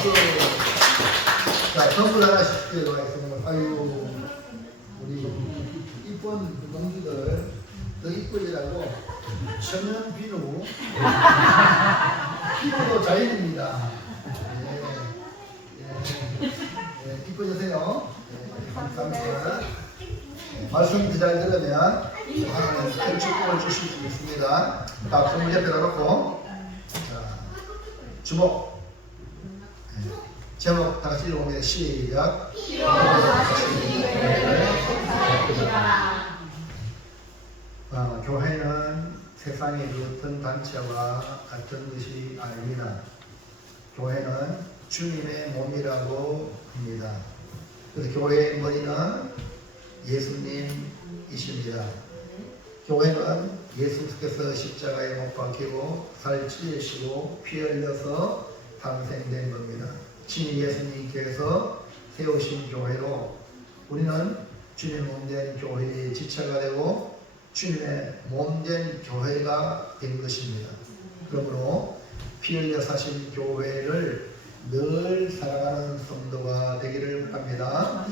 박수. 자, 선물 하나씩 드리도록 하겠습니다. 아유, 우리 이쁜 동지들 더 이쁘리라고 천연 비누. 피부도 자연입니다. 이뻐지세요. 감사합니다. 말씀 잘 들으면 큰 축복을 주실 수 있습니다. 자, 손을 옆에 놓고 자, 주목. 제목 다 같이 읽어봅니다. 시작. 교회는 세상의 어떤 단체와 같은 것이 아닙니다. 교회는 주님의 몸이라고 합니다. 그래서 교회의 머리는 예수님이십니다. 교회는 예수께서 십자가에 못 박히고 살 찢으시고 피 흘려서 탄생된 겁니다. 친히 예수님께서 세우신 교회로 우리는 주님의 몸된 교회의 지체가 되고 주님의 몸된 교회가 된 것입니다. 그러므로 피 흘려 사신 교회를 늘 사랑하는 성도가 되기를 바랍니다.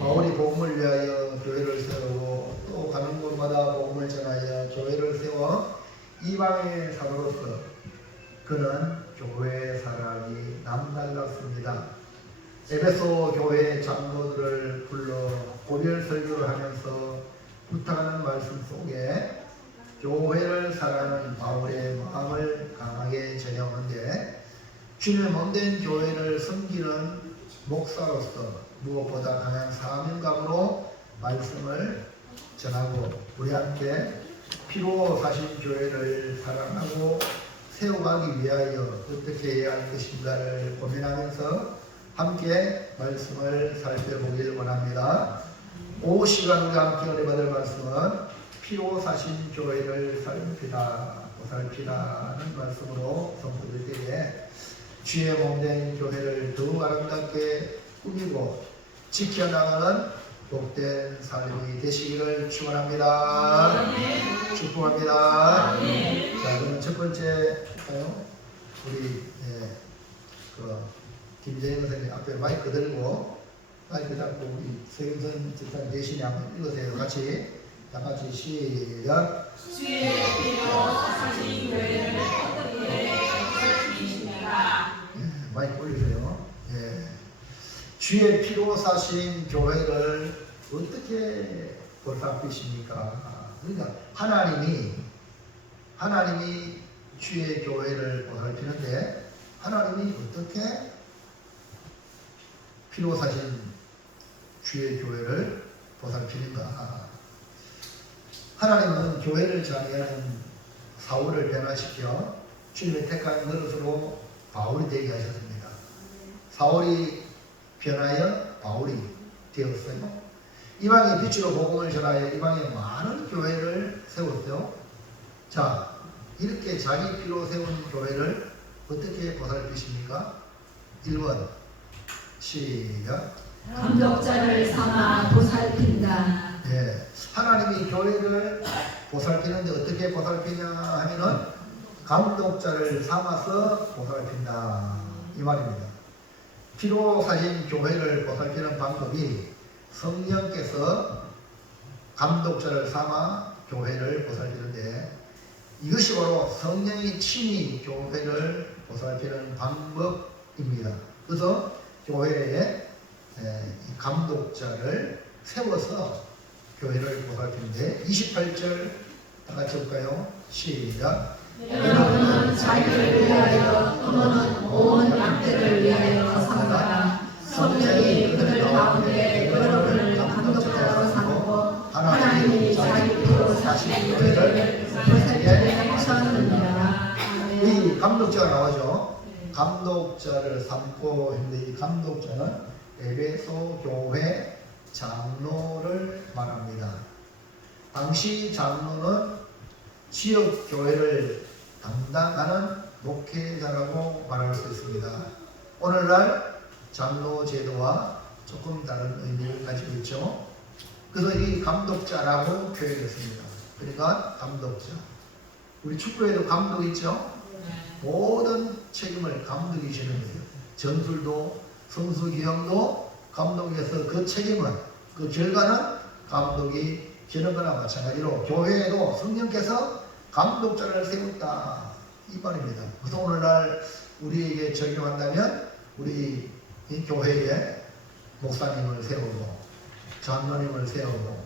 바울이 복음을 위하여 교회를 세우고 또 가는 곳마다 복음을 전하여 교회를 세워 이방의 사도로서 그는 교회 사랑이 남달랐습니다. 에베소 교회 장로들을 불러 고별 설교를 하면서 부탁하는 말씀 속에 교회를 사랑하는 바울의 마음을 강하게 전해오는데 주님의 몸된 교회를 섬기는 목사로서 무엇보다 강한 사명감으로 말씀을 전하고 우리 함께 피로 사신 교회를 사랑하고 세워가기 위하여 어떻게 해야 할 것인가를 고민하면서 함께 말씀을 살펴보길 원합니다. 오후 시간 우리 함께 은혜 받을 말씀은 피로 사신 교회를 보살피라는 말씀으로 선포될 때에 주의 몸된 교회를 더욱 아름답게 꾸미고 지켜나가는 복된 삶이 되시기를 축원합니다. 축복합니다. 자, 그럼 첫 번째 우리 김재영 선생님 앞에 마이크 들고 마이크 잡고 우리 서경선 집사님 대신에 한번 읽으세요. 다 같이 시작. 주의 피로 사신 교회를 어떻게 보살피십니까? 마이크 올리세요. 주의 피로 사신 교회를 어떻게 보살피십니까? 그러니까 하나님이 주의 교회를 보살피는데 하나님이 어떻게 피로 사신 주의 교회를 보살피는가? 하나님은 교회를 장애하는 사울을 변화시켜 주님의 택한 그릇으로 바울이 되게 하셨습니다. 사울이 변하여 바울이 되었어요. 이방의 빛으로 복음을 전하여 이방의 많은 교회를 세웠죠. 자, 이렇게 자기 피로 세운 교회를 어떻게 보살피십니까? 1번 시작. 감독자를 삼아 보살핀다. 하나님이 교회를 보살피는데 어떻게 보살피냐 하면은 감독자를 삼아서 보살핀다 이 말입니다. 피로 사신 교회를 보살피는 방법이 성령께서 감독자를 삼아 교회를 보살피는데 이것이 바로 성령이 친히 교회를 보살피는 방법입니다. 그래서 교회에 감독자를 세워서 교회를 보살피는데 28절 다 같이 볼까요? 시작. 여러분은 자기를 위하여 또는 온 양떼를 위하여 삼가라. 성령이 그들 가운데 여러분을 감독자로 삼고 하나님이 자기 피로 사신 교회를 보살피게 하셨느니라. 이 감독자가 나오죠. 감독자를 삼고 했는데 이 감독자는 에베소 교회 장로를 말합니다. 당시 장로는 지역 교회를 담당하는 목회자라고 말할 수 있습니다. 오늘날 장로 제도와 조금 다른 의미를 가지고 있죠. 그래서 이 감독자라고 표현했습니다. 그러니까 감독자. 우리 축구에도 감독 있죠? 모든 책임을 감독이 지는 거예요. 전술도 선수 기형도 감독에서 그 책임은 그 결과는 감독이 지는 거나 마찬가지로 교회에도 성령께서 감독자를 세웠다 이 말입니다. 그래서 오늘날 우리에게 적용한다면 우리 이 교회에 목사님을 세우고 장로님을 세우고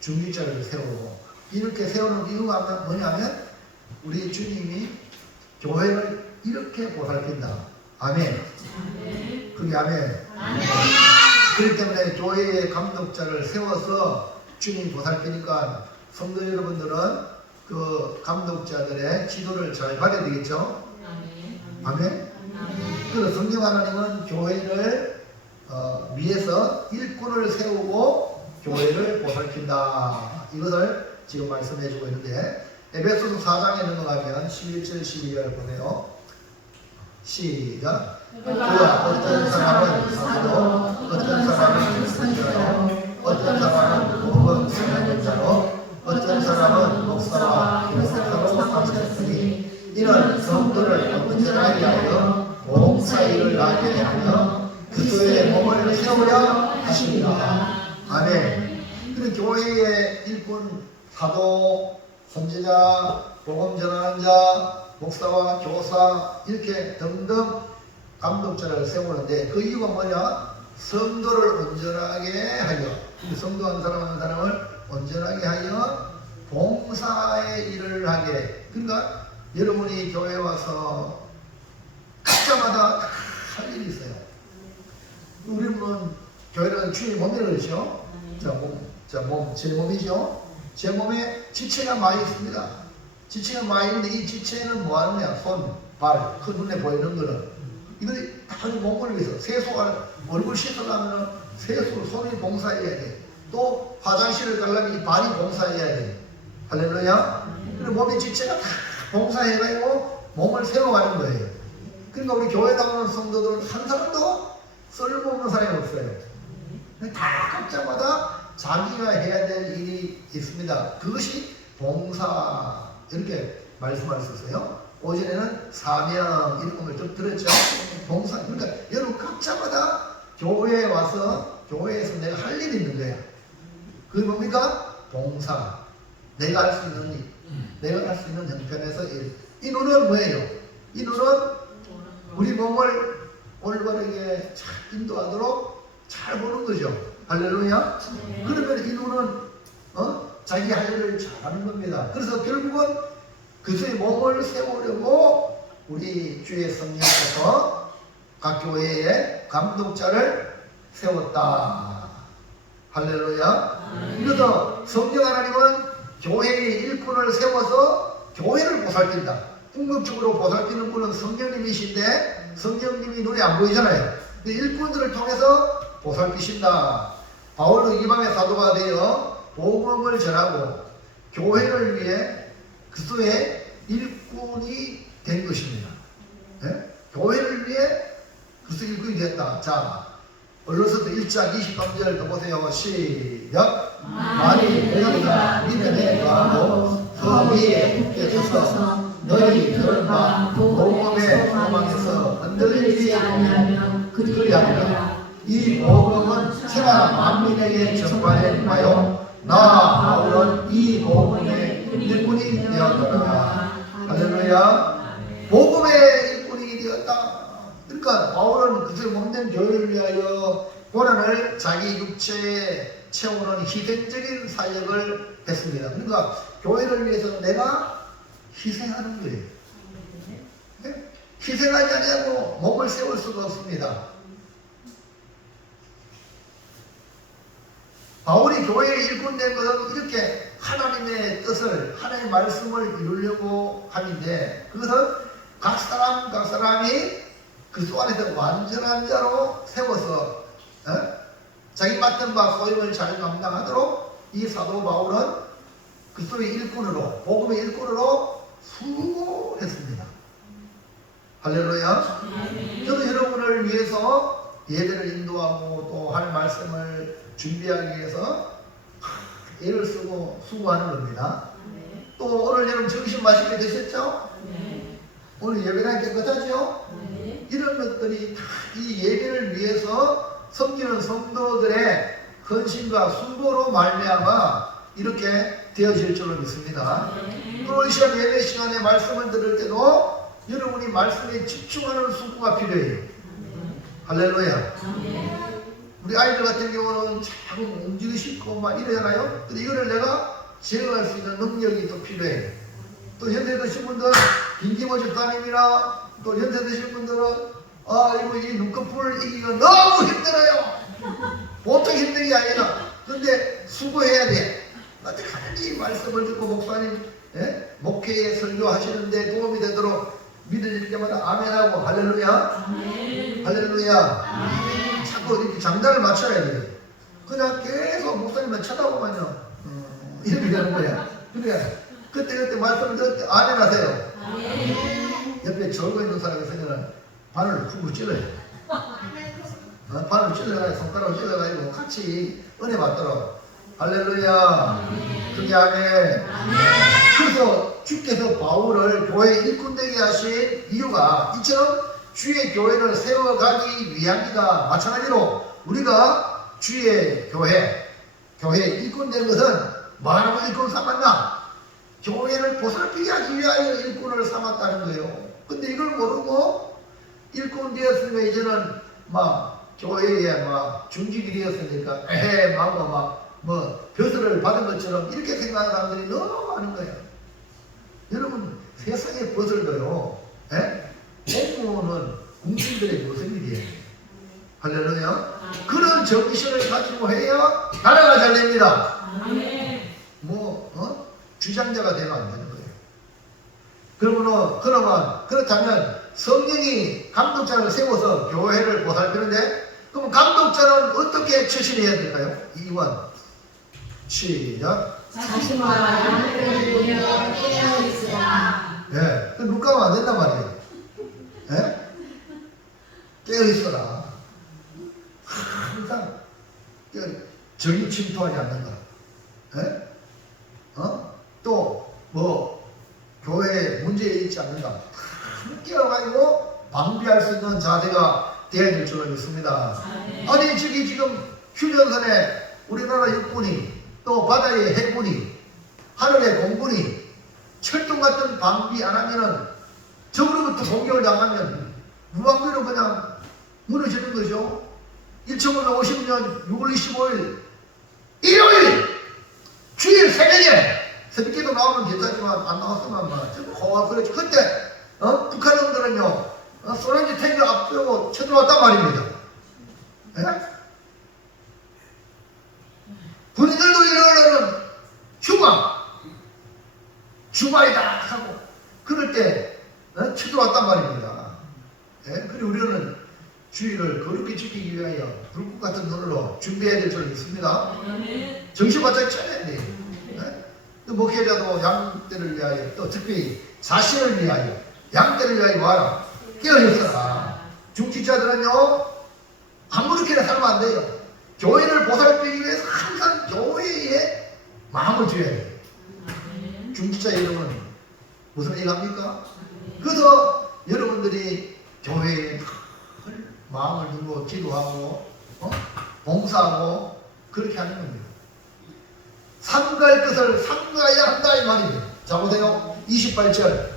중직자를 세우고 이렇게 세우는 이유가 뭐냐면 우리 주님이 교회를 이렇게 보살핀다. 아멘. 그게 아멘. 그렇기 때문에 교회의 감독자를 세워서 주님이 보살피니까 성도 여러분들은 그 감독자들의 지도를 잘 받아야 되겠죠? 아멘. 그래서 성령 하나님은 교회를 위해서 일꾼을 세우고 교회를 보살핀다. 이것을 지금 말씀해 주고 있는데 에베소서 4장에 넘어가면 11절 12절 보세요. 시작. 그가 어떤 사람은 사도로 어떤 사람은 선지자로 어떤 사람은 복음 전하는 자로 어떤 사람은 목사와 교사로 삼으셨으니 이런 성도를 온전하게 하여 봉사일을 하게 하며 그리스도의 몸을 세우려 하십니다. 아멘. 그리고 교회의 일꾼 사도, 선지자, 복음 전하는 자, 목사와 교사 이렇게 등등 감독자를 세우는데 그 이유가 뭐냐? 성도를 온전하게 하여 성도 한 사람 한 사람을 온전하게 하여 봉사의 일을 하게. 그러니까 여러분이 교회에 와서 각자마다 다 할 일이 있어요. 우리는 교회는 주의 몸이라고 그러죠. 제 몸이죠. 제 몸에 지체가 많이 있습니다. 지체가 많이 있는데 이 지체는 뭐 하는 거야? 손, 발, 그 눈에 보이는 거는. 이거 다 몸을 위해서. 세수가 얼굴 씻으려면 세수, 손이 봉사해야 돼. 또 화장실을 가려면 이 발이 봉사해야 돼. 할렐루야. 그리고 몸의 지체가 다 봉사해가지고 몸을 세워가는 거예요. 그러니까 우리 교회 나오는 성도들은 한 사람도 쓸모없는 사람이 없어요. 다 각자마다 자기가 해야 될 일이 있습니다. 그것이 봉사 이렇게 말씀할 수 있어요. 오전에는 사명 이런 걸 좀 들었죠. 봉사. 그러니까 여러분 각자마다 교회에 와서 교회에서 내가 할 일이 있는 거야. 그게 뭡니까? 봉사. 내가 할 수 있는 일. 내가 할 수 있는 형편에서 일. 이 눈은 뭐예요? 이 눈은 우리 몸을 올바르게 잘 인도하도록 잘 보는 거죠. 할렐루야. 그러면 이 눈은 자기 할 일을 잘하는 겁니다. 그래서 결국은 그의 몸을 세우려고 우리 주의 성령께서 각 교회에 감독자를 세웠다. 할렐루야. 그래서 성령 하나님은 교회의 일꾼을 세워서 교회를 보살핀다. 궁극적으로 보살피는 분은 성령님이신데 성령님이 눈에 안 보이잖아요. 일꾼들을 통해서 보살피신다. 바울도 이방의 사도가 되어 복음을 전하고 교회를 위해 그리스도의 일꾼이 된 것입니다. 네? 교회를 위해 그리스도 일꾼이 됐다. 자, 언론서도 1장 23절 더 보세요. 시작. 만일 너희가 믿음에 거하고 그 위에 굳게 서서 너희 들은 바 복음의 소망에서 흔들리지 아니하면 그리하리라. 이 복음은 천하 만민에게 전파된 바요 나 바울은 이 복음의 일꾼이 되었더라. 할렐루야. 복음의 일꾼이 되었다. 그러니까 바울은 그의 몸된 교회를 위하여 고난을 자기 육체에 채우는 희생적인 사역을 했습니다. 그러니까 교회를 위해서 내가 희생하는 거예요. 네? 희생하지 않냐고 몸을 세울 수가 없습니다. 바울이 교회의 일꾼 된 것은 이렇게 하나님의 뜻을, 하나님의 말씀을 이루려고 하는데 그것은 각 사람이 그리스도 안에서 완전한 자로 세워서 자기 맡은 바 소임을 잘 감당하도록 이 사도 바울은 그리스도의 일꾼으로, 복음의 일꾼으로 수고했습니다. 할렐루야. 저도 여러분을 위해서 예배를 인도하고 또 할 말씀을 준비하기 위해서 애를 쓰고 수고하는 겁니다. 또 오늘 여러분 점심 맛있게 드셨죠? 오늘 예배가 깨끗하죠? 이런 것들이 다 이 예배를 위해서 섬기는 성도들의 헌신과 수고로 말미암아 이렇게 되어질 줄로 믿습니다. 또 이 시간 예배 시간에 말씀을 들을 때도 여러분이 말씀에 집중하는 수고가 필요해요. 할렐루야. 우리 아이들 같은 경우는 자꾸 움직이고 싶고 막 이러잖아요. 근데 이거를 내가 제어할 수 있는 능력이 또 필요해요. 또 연세 드신 분들 김기모 집사님이나 또 연세 드신 분들은 이거 이 눈꺼풀을 이기기가 너무 힘들어요. 보통 힘든 게 아니라. 근데 수고해야 돼. 어떻게 말씀을 듣고 목사님 목회에 설교하시는데 도움이 되도록 믿어질 때마다 아멘하고 할렐루야. 할렐루야. 자꾸 이렇게 장단을 맞춰야 돼요. 그냥 계속 목사님만 쳐다보면요 이렇게 되는 거야. 그러니까 그때 말씀을 들을 때 아멘 하세요. 옆에 절고 있는 사람이 있으면 바늘 푹 찔러요. 바늘 찔러가지고 손가락을 찔러가지고 같이 은혜 받도록. 할렐루야. 그게 아멘. 그래서 주께서 바울을 교회 일꾼 되게 하신 이유가 이처럼 주의 교회를 세워가기 위함이다. 마찬가지로 우리가 주의 교회 일꾼 된 것은 뭐하라고 일꾼 삼았나? 교회를 보살피게 하기 위하여 일꾼을 삼았다는 거예요. 근데 이걸 모르고 일꾼 되었으면 이제는 막 교회에 막 중직이 되었으니까 하고 막 벼슬을 받은 것처럼 이렇게 생각하는 사람들이 너무 많은 거예요. 여러분 세상의 벗을도요 공무원은 국민들의 무슨 일이에요? 할렐루야. 그런 정신을 가지고 해야 나라가 잘 됩니다. 주장자가 되면 안 되는 거예요. 그러면 그렇다면 성령이 감독자를 세워서 교회를 보살피는데 그럼 감독자는 어떻게 처신해야 될까요? 2번 시작. 자신과 양들을 위하여 깨어 있으라. 그 룩가면 안 된단 말이에요. 깨어 있어라. 항상 정의 침투하지 않는다. 또 교회에 문제 있지 않는다. 깨어가지고 방비할 수 있는 자세가 되어야 될 줄로 믿습니다. 아니 지금 휴전선에 우리나라 육군이 또 바다의 해군이 하늘의 공군이 철동 같은 방비 안 하면은 적으로부터 공격을 당하면 무방비로 그냥 무너지는 거죠. 1550년 6월 25일 일요일 주일 새벽에 새벽기도 나오면 괜찮지만 안 나왔으면 그랬지. 그때 북한 놈들은요 소련지 탱크 앞세우고 쳐들어왔단 말입니다. 군인들도 이러려는 주말이다 하고 그럴 때 쳐들어왔단 말입니다. 그리고 우리는 주의를 거룩히 지키기 위하여 불꽃 같은 눈으로 준비해야 될 줄 믿습니다. 정신 바짝 차려야 돼요. 또 목회자도 양떼를 위하여 또 특히 자신을 위하여 양떼를 위하여 와라. 깨어있어라. 중직자들은요 아무렇게나 살면 안 돼요. 교회를 보살피기 위해서 항상 교회에 마음을 줘야 돼요. 중직자 여러분 무슨 일 합니까? 그래서 여러분들이 교회에 마음을 두고 기도하고 봉사하고 그렇게 하는 겁니다. 삼가할 것을 삼가해야 한다 이 말입니다. 자 보세요. 28절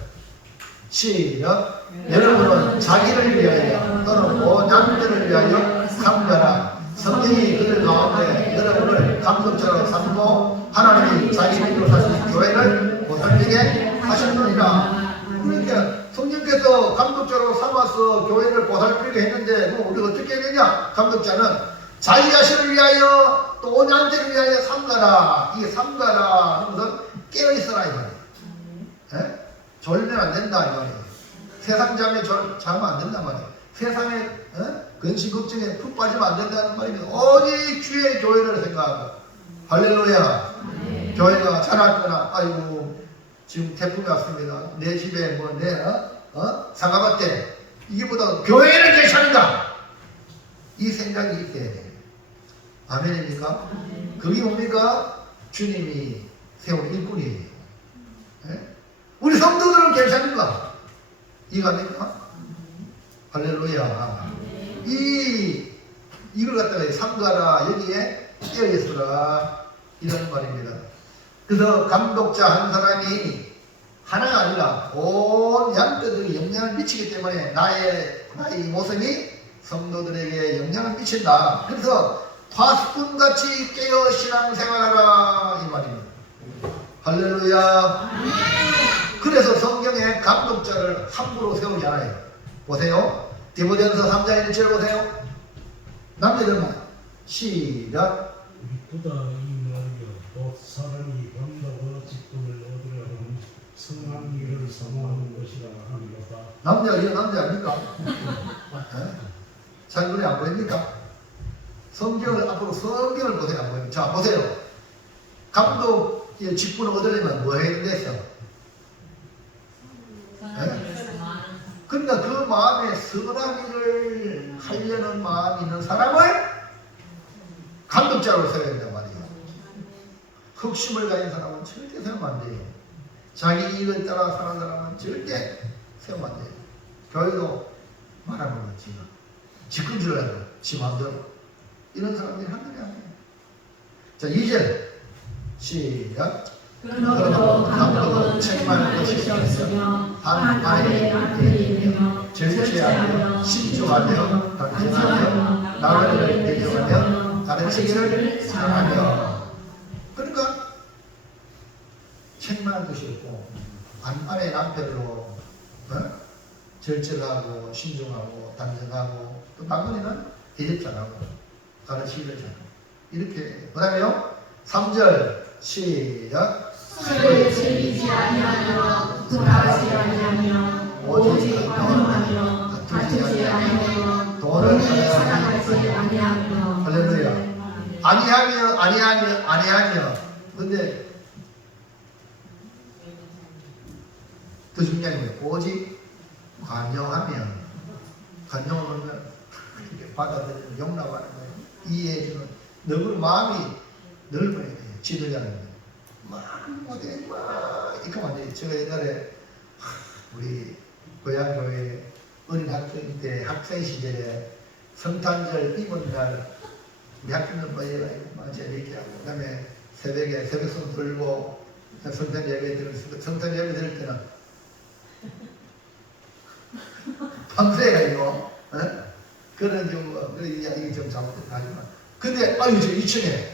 시작. 여러분은 자기를 위하여 또는 온 양들을 위하여 삼가라. 성령이 그들 가운데 여러분을 감독자로 삼고 하나님이 자기 이름으로 사신 교회를 보살피게 하셨느니라. 그러니까 성령께서 감독자로 삼아서 교회를 보살피게 했는데 그럼 우리가 어떻게 해야 되냐? 감독자는 자기 자신을 위하여 또 온 양들을 위하여 삼가라. 이게 삼가라 하는 것은 깨어있어라 이 말이에요. 졸면 안 된다 이 말이에요. 세상 잠에 자면 안 된단 말이에요. 세상에 근심 걱정에 푹 빠지면 안 된다는 말입니다. 오직 주의 교회를 생각하고 할렐루야. 교회가 자랐거나 아이고 지금 태풍이 왔습니다. 내 집에 내 상가밭에 이게 보다 교회를 괜찮은가 이 생각이 있게 돼요. 아멘입니까? 그게 뭡니까? 주님이 세운 일꾼이에요. 우리 성도들은 괜찮은가? 이해갑니까? 할렐루야. 이걸 갖다가 삼가라, 여기에 깨어 있어라, 이런 말입니다. 그래서 감독자 한 사람이 하나가 아니라 온 양떼들이 영향을 미치기 때문에 나의 모습이 성도들에게 영향을 미친다. 그래서 파수꾼같이 깨어 신앙생활하라, 이 말입니다. 할렐루야. 그래서 성경에 감독자를 함부로 세우지 않아요. 보세요. 디모데전서 3장 1절 보세요. 남자들만 시작. 믿보다 이 말이여 곧 사람이 감독으로 직분을 얻으려 하는 성한 일을 사모하는 것이라 하는도다. 남자, 이거 남자 아닙니까? 잘 눈에 안 보입니까? 성경을, 앞으로 성경을 보세요. 안 보입니까? 자, 보세요. 감독의 직분을 얻으려면 뭐 해야 됐어? 그러니까 그 마음에 선한 일을 하려는 마음이 있는 사람을 감독자로 세워야 된단 말이에요. 흑심을 가진 사람은 절대 세우면 안 돼요. 자기 이익을 따라 사는 사람은 절대 세우면 안 돼요. 교회도 말하면 지금질을 하고 지 마음대로 이런 사람들이 한둘이 아니에요. 자, 2절 시작. 그러므로 감독은 책망할 것이 없으며 한 아래에 앞에 있으며 절제하며 신중하며 단정하며 나라를 대적하며 다른 세계를 사랑하며. 그러니까 책망할 것이 없고 아내 남편으로 절제하고 신중하고 단정하고 또 남편이는 대접잘하고 가르치기를 잘하고 이렇게. 그 다음에요 3절 시작. 술을 즐기지 아니하며 돌아가지 아니하며 오직 간음하며 다투지 아니하며 돈을 사랑하지 아니하며. 할렐루야. 아니하며 근데 더 중요한 게 오직 관용하면, 관용하면 이렇게 받아들이는, 용납하는 거예요. 이해해주는, 너그 마음이 넓어야 돼요. 지도자는 거예요. 막 못해, 막 이렇게 안 돼요. 제가 옛날에 우리 고향교회 어린 학생 때, 학생 시절에 성탄절 이브날 우리 학교는 뭐 재밌게 하고, 그 다음에 새벽에 새벽송 들고 성탄 예배 들을, 성탄 예배 들을 때는 밤새가지고 그런 경우가, 그래 이게 좀 잘못하지만, 근데 아유 저 2층에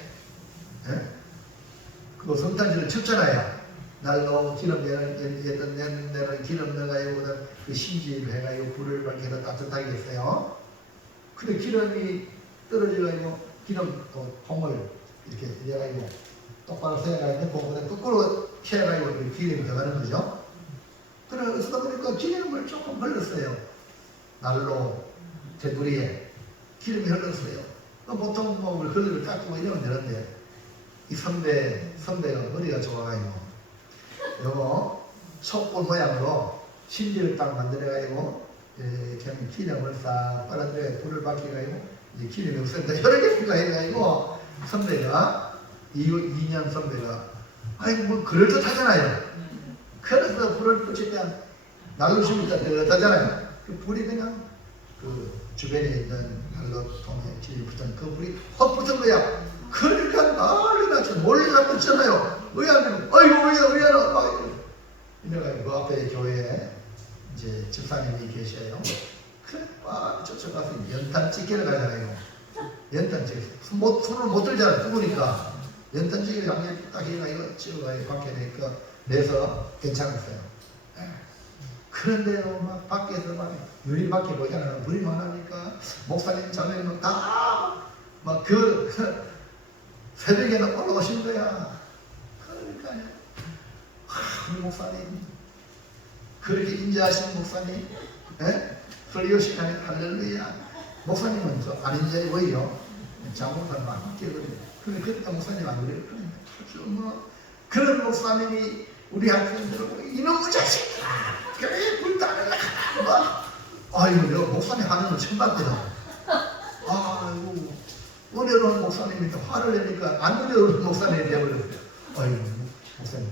그거 성탄절을 쳤잖아요. 날로 기름 내는 기름 넣어가지고 그 심지를 해가지고 불을 밝혀서 따뜻하게 했어요. 근데 기름이 떨어져가지고 기름 또 통을 이렇게 해가지고 똑바로 세워가지고 그다음 거꾸로 채워가지고 기름이 들어가는 거죠. 그래서 보니까 기름을 조금 흘렀어요. 난로 테두리에 기름이 흘렀어요. 보통 뭐 흘리를 깎고 이러면 되는데 이 선배가 머리가 좋아가지고 요거 촛불 모양으로 심지를 딱 만들어가지고 그냥 기름을 싹 빨아들여 불을 밝혀가지고 이제 기름이 없으니까 여러 개 생각해가지고 선배가 2년 선배가 아이고 뭐 그럴듯하잖아요. 그래서 불을 붙일 때 난로 심으니까 뜨뜻하잖아요. 그 불이 그냥 그 주변에 있는 난로통에 지금 붙은 그 불이 확 붙은 거야. 그러니까 난리나서 몰래 붙잖아요. 의아는 아이고 의아는 막 이래가지고 그 앞에 교회에 이제 집사님이 계셔요. 그래 막 저쪽 가서 연탄 찌개를 가잖아요. 연탄 찌개 손을 못 들잖아요. 뜨거우니까 연탄 찌개 양념 딱 해가지고 찍어가지고 밖에 내서 괜찮았어요. 그런데요, 막 밖에서 막 유리 밖에 보잖아요. 물이 많으니까 목사님 자매는 다막 새벽에는 올라오신 거야. 그러니까요. 우리 목사님 그렇게 인자하신 목사님, 설교식 하는 할렐루야. 목사님은 저 안 인자해 보이죠. 장목사님 안 웃기거든요. 근데 그때 목사님 안 그래요. 뭐 그런 목사님이 우리 학생들을 이놈의 자식들아 그래 불타는 아이고 내가 목사님 하는 걸 처음 봤대요. 아이고 은혜로운 목사님이니까 화를 내니까 안 은혜로운 목사님이 되어버렸어요. 아이고 목사님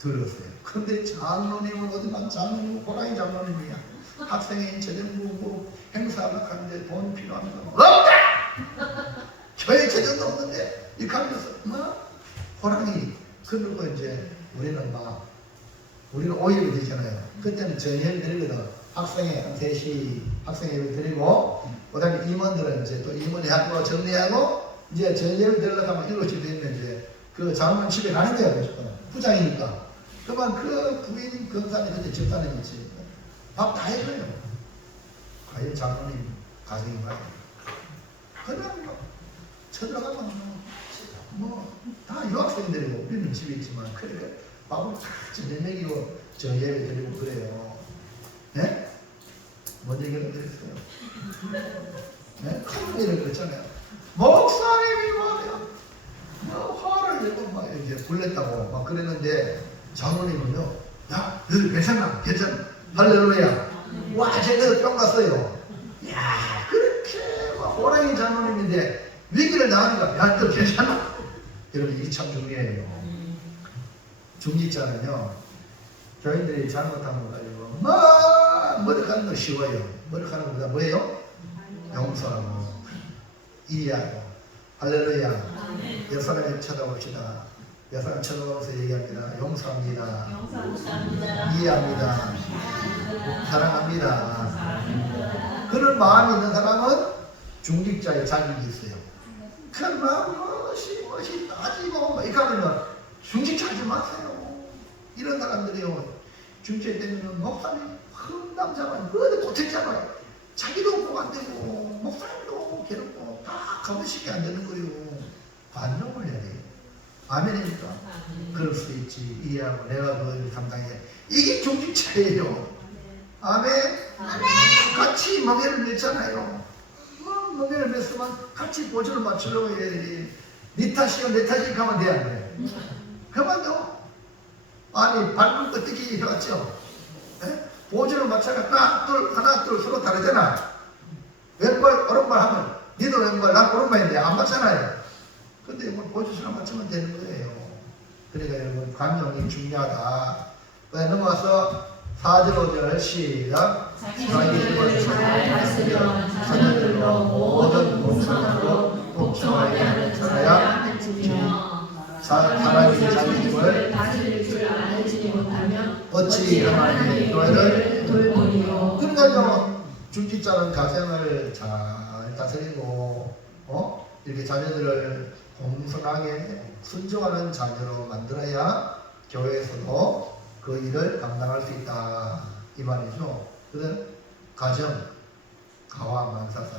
들었어요. 근데 장로님은 어디 간 장로님 호랑이 장로님이야. 학생회의 재정부 행사하려고 하는데 돈 필요합니다. 없다! 교회 재정도 없는데 이렇게 하면서 호랑이 그러고 이제 우리는 오일이 되잖아요. 그때는 전회를 드리거든. 학생회 한 3시 학생회를 드리고 그다음에 임원들은 이제 또 임원회 하고 정리하고 이제 전회를 드리려고 하면 7시 되면 이제 그 장로는 집에 가는 거야. 부장이니까. 그러면 그 부인 건사님 그때 집사님 있지. 밥 다 해줘요. 과연 장로님 가정이 봐요. 그냥 쳐들어가면 다 유학생들이고 우리는 집에 있지만 그래 밥을 다 저녁 먹이고 저 예배 드리고 그래요. 네? 뭔 얘기를 드렸어요? 네? 큰 일을 그랬잖아요. 목사님이 말이야 화를 내고 막 이렇게 불냈다고 막 그랬는데 장로님은요, 야 너희 괜찮아 할렐루야. 와 제가 뿅 갔어요. 야 그렇게 막 호랑이 장로님인데 위기를 당하니까 야 너 괜찮아? 여러분 이게 참 중요해요. 중직자는요 교인들이 잘못한 거 가지고 막 머리카락은 거 쉬워요. 머리카락은 거다 뭐예요? 용서하고 이해하고 할렐루야. 옆 사람을 쳐다봅시다. 옆 사람 쳐다보면서 얘기합니다. 용서합니다. 이해합니다. 사랑합니다. 그런 마음이 있는 사람은 중직자의 자격이 있어요. 그런 마음 멋이 따지고 이렇게 하면 중직자 하지 마세요. 이런 사람들이요 중직자 되면 목사님 큰 남자만 어디 못했잖아요. 자기도 꼭 안 되고 목사님도 괴롭고 다 가만히게 안 되는 거예요. 반영을 해야 돼요. 아멘입니까? 그럴 수 있지. 이해하고 내가 그걸 담당해. 이게 중직자예요. 아멘. 같이 멍해를 냈잖아요. 멍해를 냈으면 같이 보조를 맞추려고 해야지. 네 탓이요 내 탓이 가면 돼 안 돼? 그만요. 아니 밟을 거 뛰기 해왔죠. 보조를 맞춰가 하나 둘 서로 다르잖아. 왼발 오른발 하면 니도 왼발 난 오른발인데 안 맞잖아요. 근데 뭐 보조수랑 맞추면 되는 거예요. 그러니까 여러분 관용이 중요하다. 넘어가서 4절 5절 시작. 자기 집을 잘 다스려 자녀들로 모든 공산으로 복종하게 하는 자야 할지며 사람이 자기 집을 다스릴 줄 알지 못하면 어찌 하나님의 교회를 돌보리요. 그러니까요 중직자는 가정을 잘 다스리고 이렇게 자녀들을 공손하게 순종하는 자녀로 만들어야 교회에서도 그 일을 감당할 수 있다 이 말이죠. 그래서 가정 가와만사사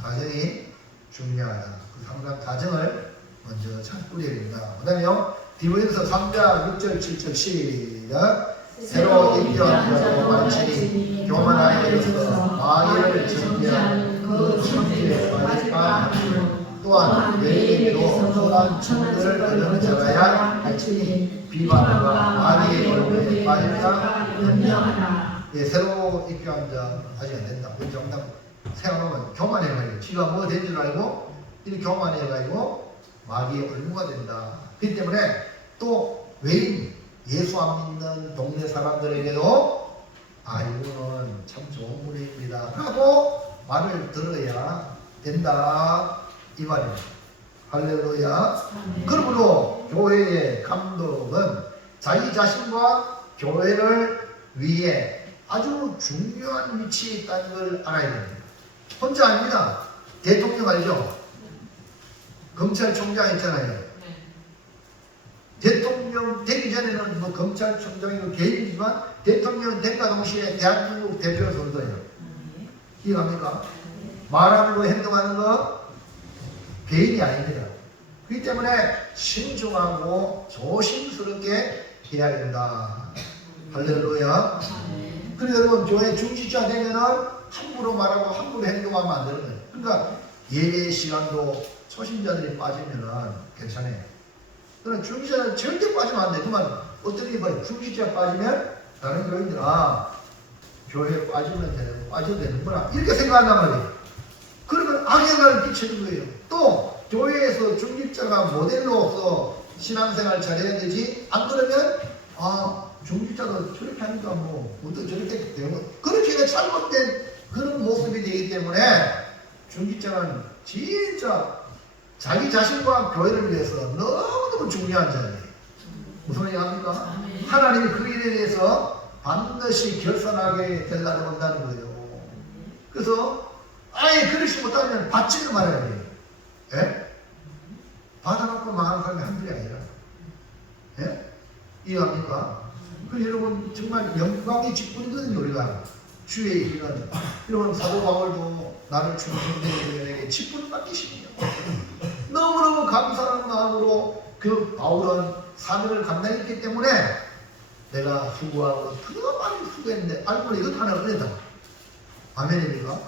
가정이 중요하다. 항상 가정을 먼저 잘 꾸려야 됩니다. 그 다음에요 디모데후서 3장 6절 7절 시작. 새로 인도한 자로 완전히 교만하게 되어서 마귀를 정죄하는 그 정죄에 빠질까 하므로 또한 외인에게도 선한 청들을 얻는 자라야 할지니 비방과 마귀의 얼굴에 빠질까 염려하라. 새로 입교한 자 아직 안 된다. 정답 세워놓으면 교만해가지고 지가 뭐 된 줄 알고 이렇게 교만해가지고 마귀의 얼무가 된다. 그렇기 때문에 또 외인 예수 안 믿는 동네 사람들에게도 이거는 참 좋은 분입니다 하고 말을 들어야 된다 이 말입니다. 할렐루야. 그러므로 교회의 감독은 자기 자신과 교회를 위해 아주 중요한 위치에 있다는 걸 알아야 됩니다. 혼자 아닙니다. 대통령 알죠? 검찰총장 있잖아요. 대통령 되기 전에는 뭐 검찰총장이고 개인이지만 대통령 된과 동시에 대한민국 대표로 선 거예요. 기억합니까? 말하는 거 행동하는 거 개인이 아닙니다. 그렇기 때문에 신중하고 조심스럽게 해야 된다. 할렐루야. 그래서 여러분 교회 중직자 되면은 함부로 말하고 함부로 행동하면 안 되는 거예요. 그러니까 예배 시간도 초신자들이 빠지면은 괜찮아요. 그러나 중직자는 절대 빠지면 안 돼. 그만 어떤 게 봐요. 중직자 빠지면 다른 교인들 교회에 빠져도 되는구나 이렇게 생각한단 말이에요. 그러면 악영향을 끼치는 거예요. 또 교회에서 중직자가 모델로서 신앙생활 잘해야 되지. 안 그러면 중직자가 저렇게 하니까 뭐 어떻게 저렇게 되고 그렇게 잘못된 그런 모습이 되기 때문에 중직자는 진짜 자기 자신과 교회를 위해서 너무너무 중요한 자리예요. 무슨 얘기 합니까? 하나님이 그 일에 대해서 반드시 결산하게 되려고 한다는 거예요. 그래서 아예 그러지 못하면 받지를 말아야 돼요. 예? 받아놓고 망하는 사람이 한둘이 아니라. 예? 이해합니까? 그 여러분 정말 영광의 직분이거든요. 우리가 주의 일은 여러분 사도 바울도 나를 충성되게 직분을 맡기십니다. 너무너무 감사한 마음으로 그 바울은 사명을 감당했기 때문에 내가 수고하고 더 많이 수고했는데 알고 보니 이것 하나 은혜다. 아멘입니까?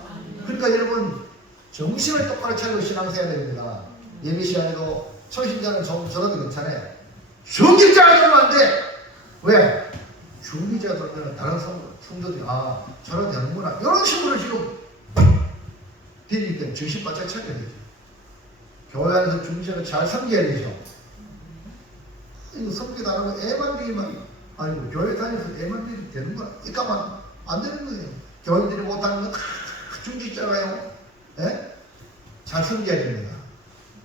그러니까 여러분 정신을 똑바로 차리고 신앙생활 해야 됩니다. 예배 시간에도 초신자는 저라도 괜찮아요. 중직자가 되면 안 돼. 왜? 중직자가 되면 다른 성도들이 아 저라도 되는구나 이런 식으로 지금 되기 때문에 정신 바짝 차려야 되죠. 교회 안에서 중직자가 잘 섬겨야 되죠. 이거 섬기도 안 하고 애만 비기만 아니고 교회 다니면서 애만 비기 되는 거야. 이까만 안 되는 거예요. 교인들이 못하는 건 다 중직자가요. 예? 잘 섬겨야 됩니다.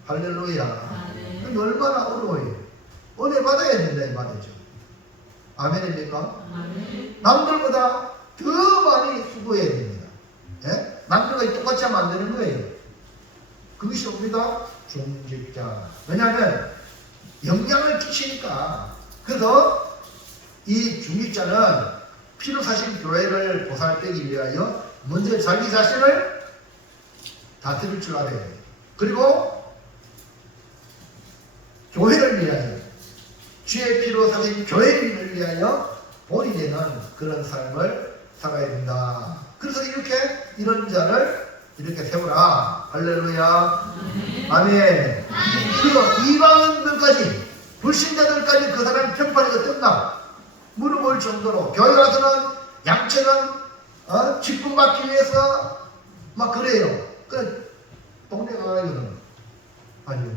할렐루야. 그럼 얼마나 어려워요. 은혜 받아야 된다 이 말이죠. 아멘입니까? 남들보다 더 많이 수고해야 됩니다. 예? 남들과 똑같이 하면 안 되는 거예요. 그것이 뭡니까? 중직자. 왜냐하면 영향을 끼치니까. 그래서 이 중직자는 피로 사신 교회를 보살펴기 위하여 먼저 자기 자신을 다스릴 줄 알아야 돼요. 그리고 교회를 위하여 주의 피로 사신 교회를 위하여 본이 되는 그런 삶을 살아야 된다. 그래서 이렇게 이런 자를 이렇게 세우라. 할렐루야. 아멘. 그리고 이방인들까지 불신자들까지 그 사람 평판이 어떤가 물어볼 정도로 교회 가서는 양처럼 직분 받기 위해서 막 그래요. 그 동네 가가지고는 아유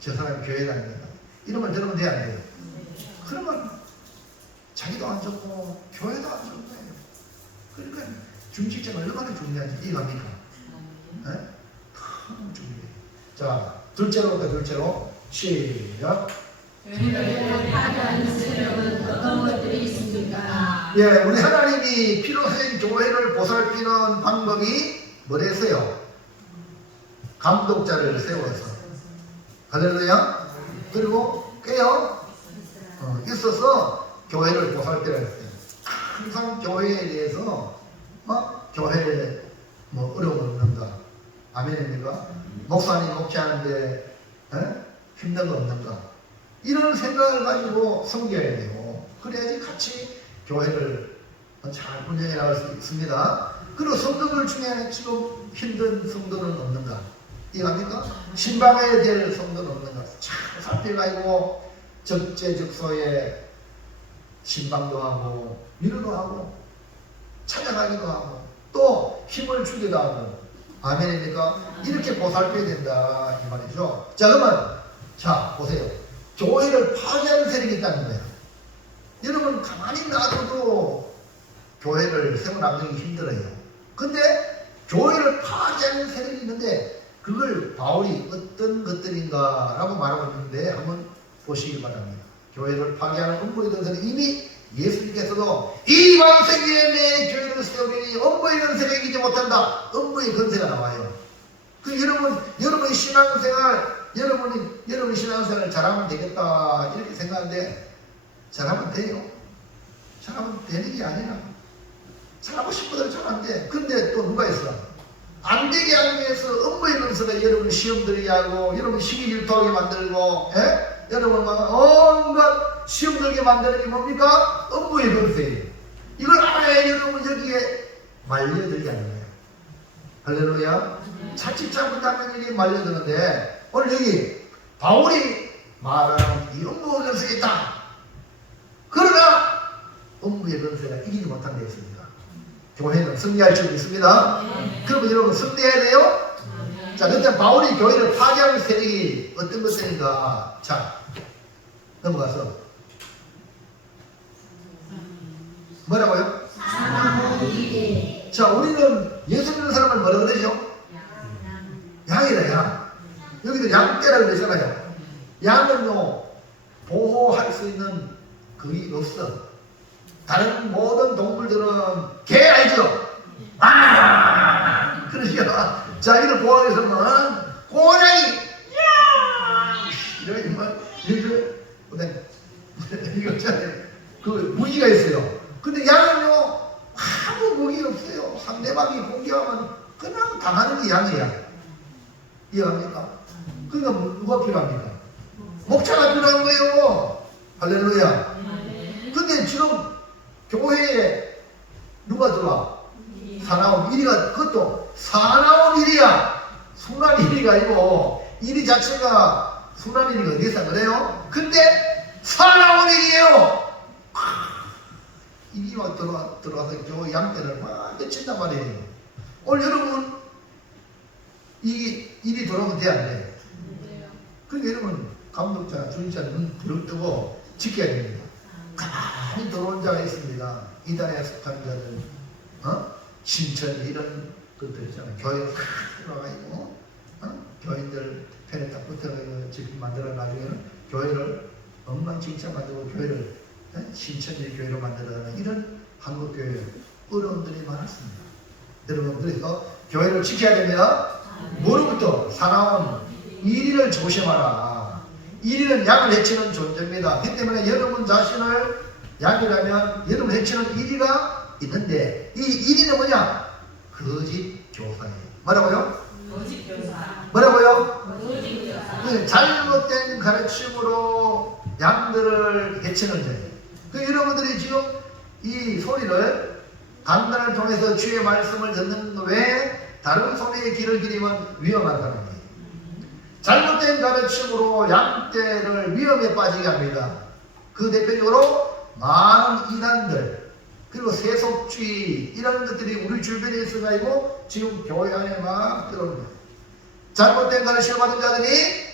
저 사람이 교회 다닌다 이러면 저러면 돼야 안 돼요. 그러면 자기도 안 좋고 교회도 안 좋은 거예요. 그러니까 중직자가 얼마나 중요한지 이해갑니까? 참 중요해요. 자 둘째로 볼까요? 둘째로 시작. 교회를 파괴하는 세력은 어떤 것들이 있습니까? 예, 우리 하나님이 피로 된 교회를 보살피는 방법이 뭐랬어요? 감독자를 세워서 할렐루야. 그리고 깨어 있어서 교회를 보살피라 했어요. 항상 교회에 대해서 교회에 뭐 어려움 없는가? 아멘입니까? 목사님 목회하는데 힘든 거 없는가? 이런 생각을 가지고 섬겨야 돼요. 그래야지 같이 교회를 잘 운영해 나갈 수 있습니다. 그리고 성도들 중에 지금 힘든 성도는 없는가? 이해합니까? 신방해야 될 성도는 없는가? 잘 살펴가지고 적재적소에 신방도 하고 위로도 하고 찬양하기도 하고 또 힘을 주기도 하고 아멘입니까? 이렇게 보살펴야 된다 이 말이죠. 자 그러면 자 보세요. 교회를 파괴하는 세력이 있다는 거예요. 여러분 가만히 놔둬도 교회를 세워나가기 힘들어요. 근데 교회를 파괴하는 세력이 있는데 그걸 바울이 어떤 것들인가 라고 말하고 있는데 한번 보시기 바랍니다. 교회를 파괴하는 음부의 권세는 이미 예수님께서도 이 왕세기에 내 교회를 세우리니 음부의 권세가 이기지 못한다. 음부의 권세가 나와요. 그 여러분의 신앙생활 여러분이 신앙생활을 잘하면 되겠다 이렇게 생각하는데 잘하면 돼요. 잘하면 되는 게 아니라 잘하고 싶어도 잘하는데 근데 또 누가 있어? 안 되게 하기 위해서 음부의 권세가 여러분 시험 들게 하고 여러분 시기질투하게 만들고 여러분 온갖 시험 들게 만드는 게 뭡니까? 음부의 권세예요. 이걸 아예 여러분 여기에 말려들게 하는 거예요. 할렐루야. 자칫 잘못하면 이게 말려드는데 오늘 여기 바울이 말하는 이 음부의 권세가 있다. 그러나 음부의 권세가 이기지 못한 데 있습니다. 교회는 승리할 줄 믿습니다. 그러면 여러분 승리해야 돼요. 자, 그때 바울이 교회를 파괴하는 세력이 어떤 것들인가? 자, 넘어가서 뭐라고요? 사나운 일이 자, 우리는 예수 믿는 사람을 뭐라 그러죠? 양이다, 양. 여기도 양떼라고 그러잖아요. 양은요, 보호할 수 있는 그게 없어. 다른 모든 동물들은 개 알죠? 그러죠? 자기를 보호하기 위해서는 고양이, 이거 있잖아요. 그 무기가 있어요. 근데 양은요, 아무 무기가 없어요. 상대방이 공격하면 그냥 당하는 게 양이야. 이해합니까? 그러니까 누가 필요합니까? 목자가 필요한 거예요. 할렐루야. 근데 지금 교회에 누가 들어와? 사나운 일이가, 그것도 사나운 일이야. 순한 일이가 아니고, 일이 자체가 순한 일이가 어디서 그래요? 근데 사나운 일이에요. 일이 막 들어와서 저 양떼를 막 해친단 말이에요. 오늘 여러분, 이 일이 들어오면 돼, 안 돼? 그러니까 여러분, 감독자, 주임자는 눈 부릅뜨고 지켜야 됩니다. 가만히 들어온 자가 있습니다. 이단에 속한 자들, 신천 이런 것들 있잖아요. 교회 들어가 있고, 교인들 펜에 딱 붙어가지고 집 만들어 나중에는 교회를 엉망진창 만들고 교회를 신천지 교회로 만들어가는 이런 한국교회 어려움들이 많았습니다. 여러분, 그래서 교회를 지켜야 됩니다. 뭐로부터? 사나운 이리를 조심하라. 이리는 양을 해치는 존재입니다. 그 때문에 여러분 자신을 양이라면 여러분 해치는 이리가 있는데, 이 이리는 뭐냐? 거짓 교사예요. 뭐라고요? 거짓 교사. 뭐라고요? 거짓 교사. 그 잘못된 가르침으로 양들을 해치는 자예요. 그 여러분들이 지금 이 소리를 강단을 통해서 주의 말씀을 듣는 외에 다른 소리의 길을 기리면 위험한 사람이에요. 잘못된 가르침으로 양떼를 위험에 빠지게 합니다. 그 대표적으로 많은 이단들, 그리고 세속주의 이런 것들이 우리 주변에 있어가지고 지금 교회 안에 막 들어옵니다. 잘못된 가르침을 받은 자들이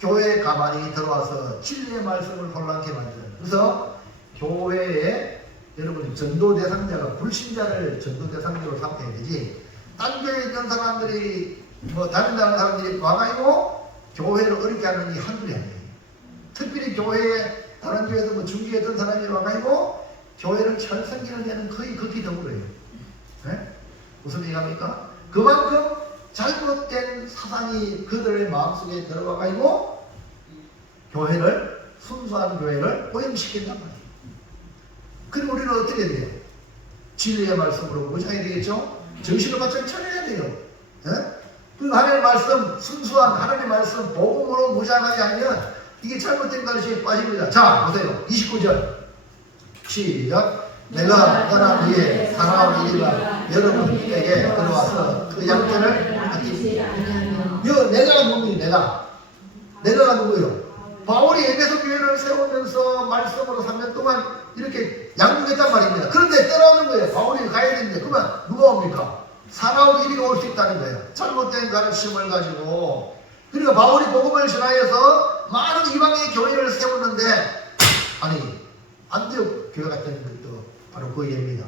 교회에 가만히 들어와서 진리의 말씀을 혼란케 만드는. 그래서 교회에 여러분 전도 대상자가 불신자를 전도 대상자로 삼아야 되지, 딴 교회에 있는 사람들이 다른 사람들이 와가지고 교회를 어렵게 하는 게 한둘이 아니에요. 특별히 교회에 다른 교회에서 중기했던 사람이 와가지고 교회를 잘 섬기는 데는 거의 극히 드물어요. 네? 무슨 얘기합니까? 그만큼 잘못된 사상이 그들의 마음속에 들어가가지고 교회를, 순수한 교회를 오염시킨단 말이에요. 그럼 우리는 어떻게 돼요? 진리의 말씀으로 무장해야 되겠죠? 정신을 바짝 차려야 돼요. 네? 그 하나님의 말씀, 순수한 하나님의 말씀, 복음으로 무장하지 않으면 이게 잘못된 가르침에 빠집니다. 자, 보세요. 29절. 시작. 내가 떠난 후에 사나운 이리가 여러분에게 들어와서 그 양떼를 아끼지 아니하며. 내가가 누구예요? 내가가 누구예요? 바울이 에베소 교회를 세우면서 말씀으로 3년 동안 이렇게 양육했단 말입니다. 그런데 떠나는 거예요. 바울이 가야 되는데 그러면 누가 옵니까? 사나운 이리가 올 수 있다는 거예요. 잘못된 가르침을 가지고. 그러니까 바울이 복음을 전하여서 많은 이방의 교회를 세웠는데, 아니 안디옥 교회 같은 것도 바로 그 예입니다.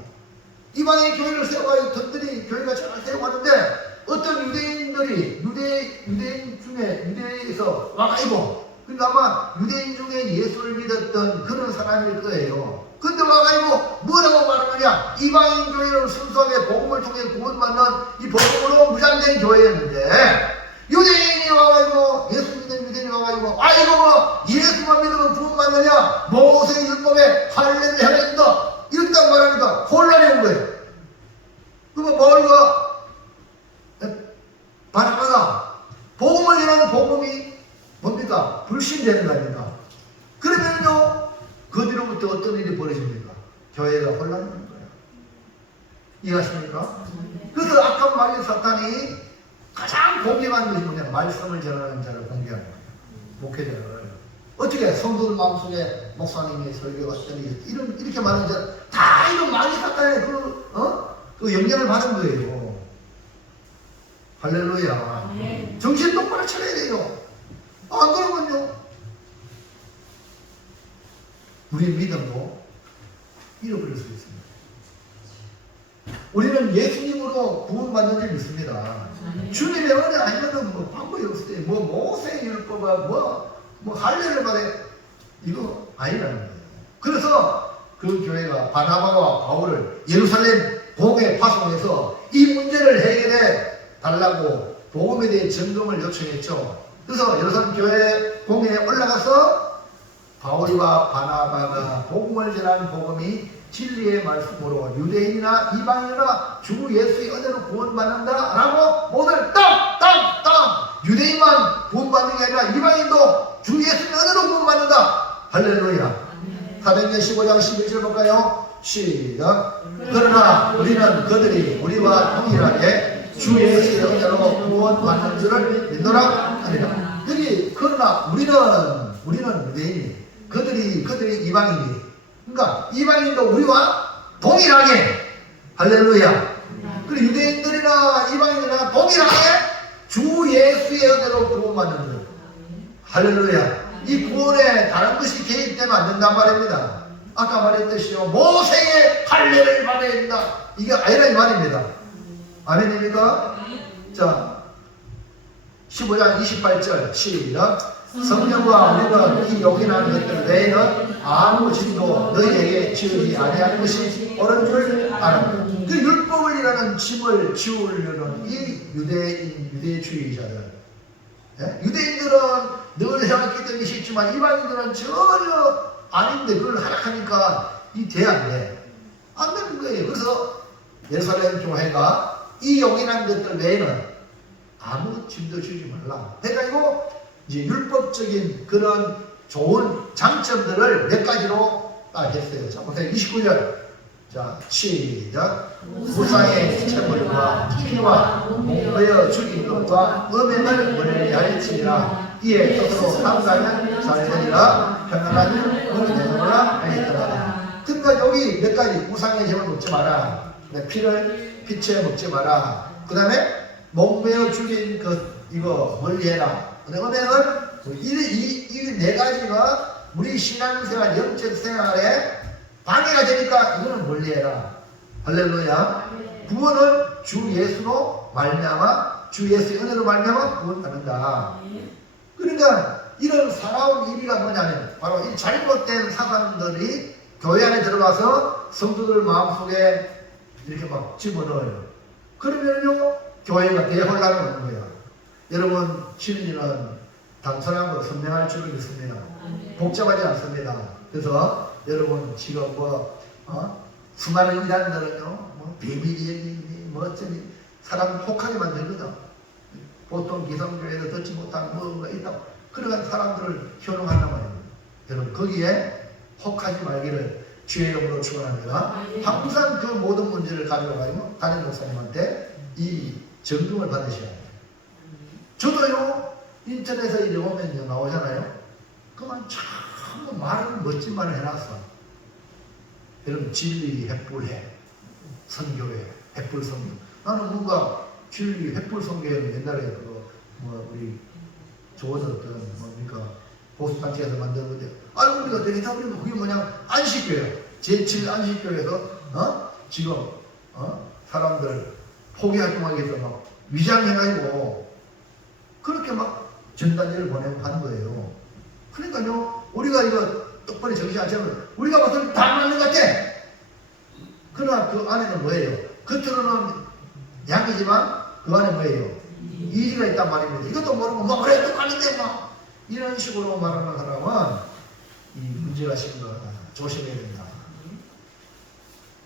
이방의 교회를 세워가지고 든든히 교회가 잘 세워가는데 어떤 유대인들이 유대인 중에 유대에서 와가지고, 그러니까 아마 유대인 중에 예수를 믿었던 그런 사람일 거예요. 근데 와가지고 뭐라고 말하느냐? 이방인 교회는 순수하게 복음을 통해 구원받는 이 복음으로 무장된 교회였는데, 유대인이 와가지고 예수 믿는 유대인이 와가지고 이거 뭐 예수만 믿으면 구원받느냐? 모세의 율법에 할례를 해야 된다 이렇게 딱 말하니까 혼란이 온 거예요. 그러면 바울과 바나바가 복음을 전하는 복음이 뭡니까? 불신되는 거 아닙니까? 그러면요, 그 뒤로부터 어떤 일이 벌어집니까? 교회가 혼란하는 거예요. 이해하십니까? 그래서 악한 마귀 사탄이 가장 공격하는 것이 뭐냐? 말씀을 전하는 자를 공격하는 거예요. 목회자를. 어떻게? 성도들 마음속에 목사님이 설교가 어떠니 이렇게 말하는 자 다 이런 마귀 사탄의 그 영향을 받은 거예요. 할렐루야. 정신 똑바로 차려야 돼요. 안 그러면요, 우리의 믿음도 잃어버릴 수 있습니다. 우리는 예수님으로 구원받는 줄 믿습니다. 주님의 은혜 아니면 뭐 방법이 없어요. 뭐 모세율법과 뭐 할례를 받아 이거 아니라는 거예요. 그래서 그 교회가 바나바와 바울을 예루살렘 봉에 파송해서 이 문제를 해결해 달라고 복음에 대해 점검을 요청했죠. 그래서 예루살렘 교회 봉에 올라가서 바울과 바나바가 복음을 전한 복음이 진리의 말씀으로 유대인이나 이방인이나 주 예수의 은혜로 구원받는다 라고 모두 땅 유대인만 구원받는 게 아니라 이방인도 주 예수의 은혜로 구원받는다. 할렐루야. 사도행전 15장 11절 볼까요? 시작. 그러나 우리는 그들이 우리와 동일하게 주 예수의 은혜로 구원받는 줄을 믿노라 하니라. 여기 그러나 우리는 유대인이 그들이 이방인이, 그러니까 이방인도 우리와 동일하게, 할렐루야. 그리고 유대인들이나 이방인이나 동일하게 주 예수의 은혜로 구원받는 줄, 할렐루야. 이 구원에 다른 것이 개입되면 안 된단 말입니다. 아까 말했듯이요, 모세의 할례를 받아야 된다, 이게 아니라 이 말입니다. 아멘입니까? 자, 15장 28절 시작. 성령과 우리는 이 요긴한 것들 외에는 아무 짐도 너희에게 지우지 아니하는 것이 옳은 줄 아는 그 율법을 일하는 짐을 지우려는 이 유대주의자들, 유대인들은 늘 해왔기 때문에 쉽지만 이방인들은 전혀 아닌데 그걸 하락하니까 이 돼 안 돼? 안 되는 거예요. 그래서 예루살렘 교회가 이 요긴한 것들 외에는 아무 짐도 지우지 말라 해가지고 이제 율법적인 그런 좋은 장점들을 몇 가지로 딱 했어요. 자, 보세요. 29절. 자, 시작. 우상의 체물과 피와 목베어 죽인 것과 음행을 멀리하였으리라. 이에 스스로 삼가면 살되리라. 평안하면 은이 되느라 하였더라. 그러니까 여기 몇 가지. 우상의 제물 먹지 마라. 피를 피채 먹지 마라. 그 다음에 목베어 죽인 것 이거 멀리해라. 음행은 이 네 가지가 우리 신앙생활, 영적 생활에 방해가 되니까 이거는 멀리해라. 할렐루야. 구원은 주 예수로 말미암아, 주 예수의 은혜로 말미암아 구원받는다. 그러니까 이런 살아온 일이가 뭐냐면 바로 이 잘못된 사상들이 교회 안에 들어가서 성도들 마음속에 이렇게 막 집어넣어요. 그러면요 교회가 대혼란이 오는 거예요. 여러분, 진리는 단순하고 선명할 줄을 믿습니다. 복잡하지 않습니다. 그래서 여러분 지금 수많은 이단들은요, 비밀이 뭐 어쩌니 사람 혹하게 만들거든. 보통 기성교회도 듣지 못한 뭐가 있다고 그러한 사람들을 현혹한단 말입니다. 여러분 거기에 혹하지 말기를 주의 이름으로 축원합니다. 항상 그 모든 문제를 가져가지고 담임 목사님한테 이 점검을 받으셔야 돼요. 저도요 인터넷에 이래 보면 나오잖아요. 그만 참 말은 멋진 말을 해놨어. 여러분 진리 횃불해 선교회 횃불 선교. 나는 뭔가 진리 횃불 선교회는 옛날에 우리 좋은 어떤 뭡니까 보수단체에서 만든 건데, 아이고 우리가 되게 다 그러면 그게 뭐냐 안식교회 제7 안식교회에서 지금 사람들 포기활동하기 위해서 막 위장해가지고 그렇게 막 전단지를 보내고 하는 거예요. 그러니까요, 우리가 이거 똑바로 정신 안 차리면 우리가 봤을 때 다 맞는 것 같아. 그러나 그 안에는 뭐예요? 겉으로는 약이지만 그 안에 뭐예요? 이지가 있단 말입니다. 이것도 모르고 뭐 그래 똑같은데 막 이런 식으로 말하는 사람은 이 문제가 심각하다. 조심해야 된다.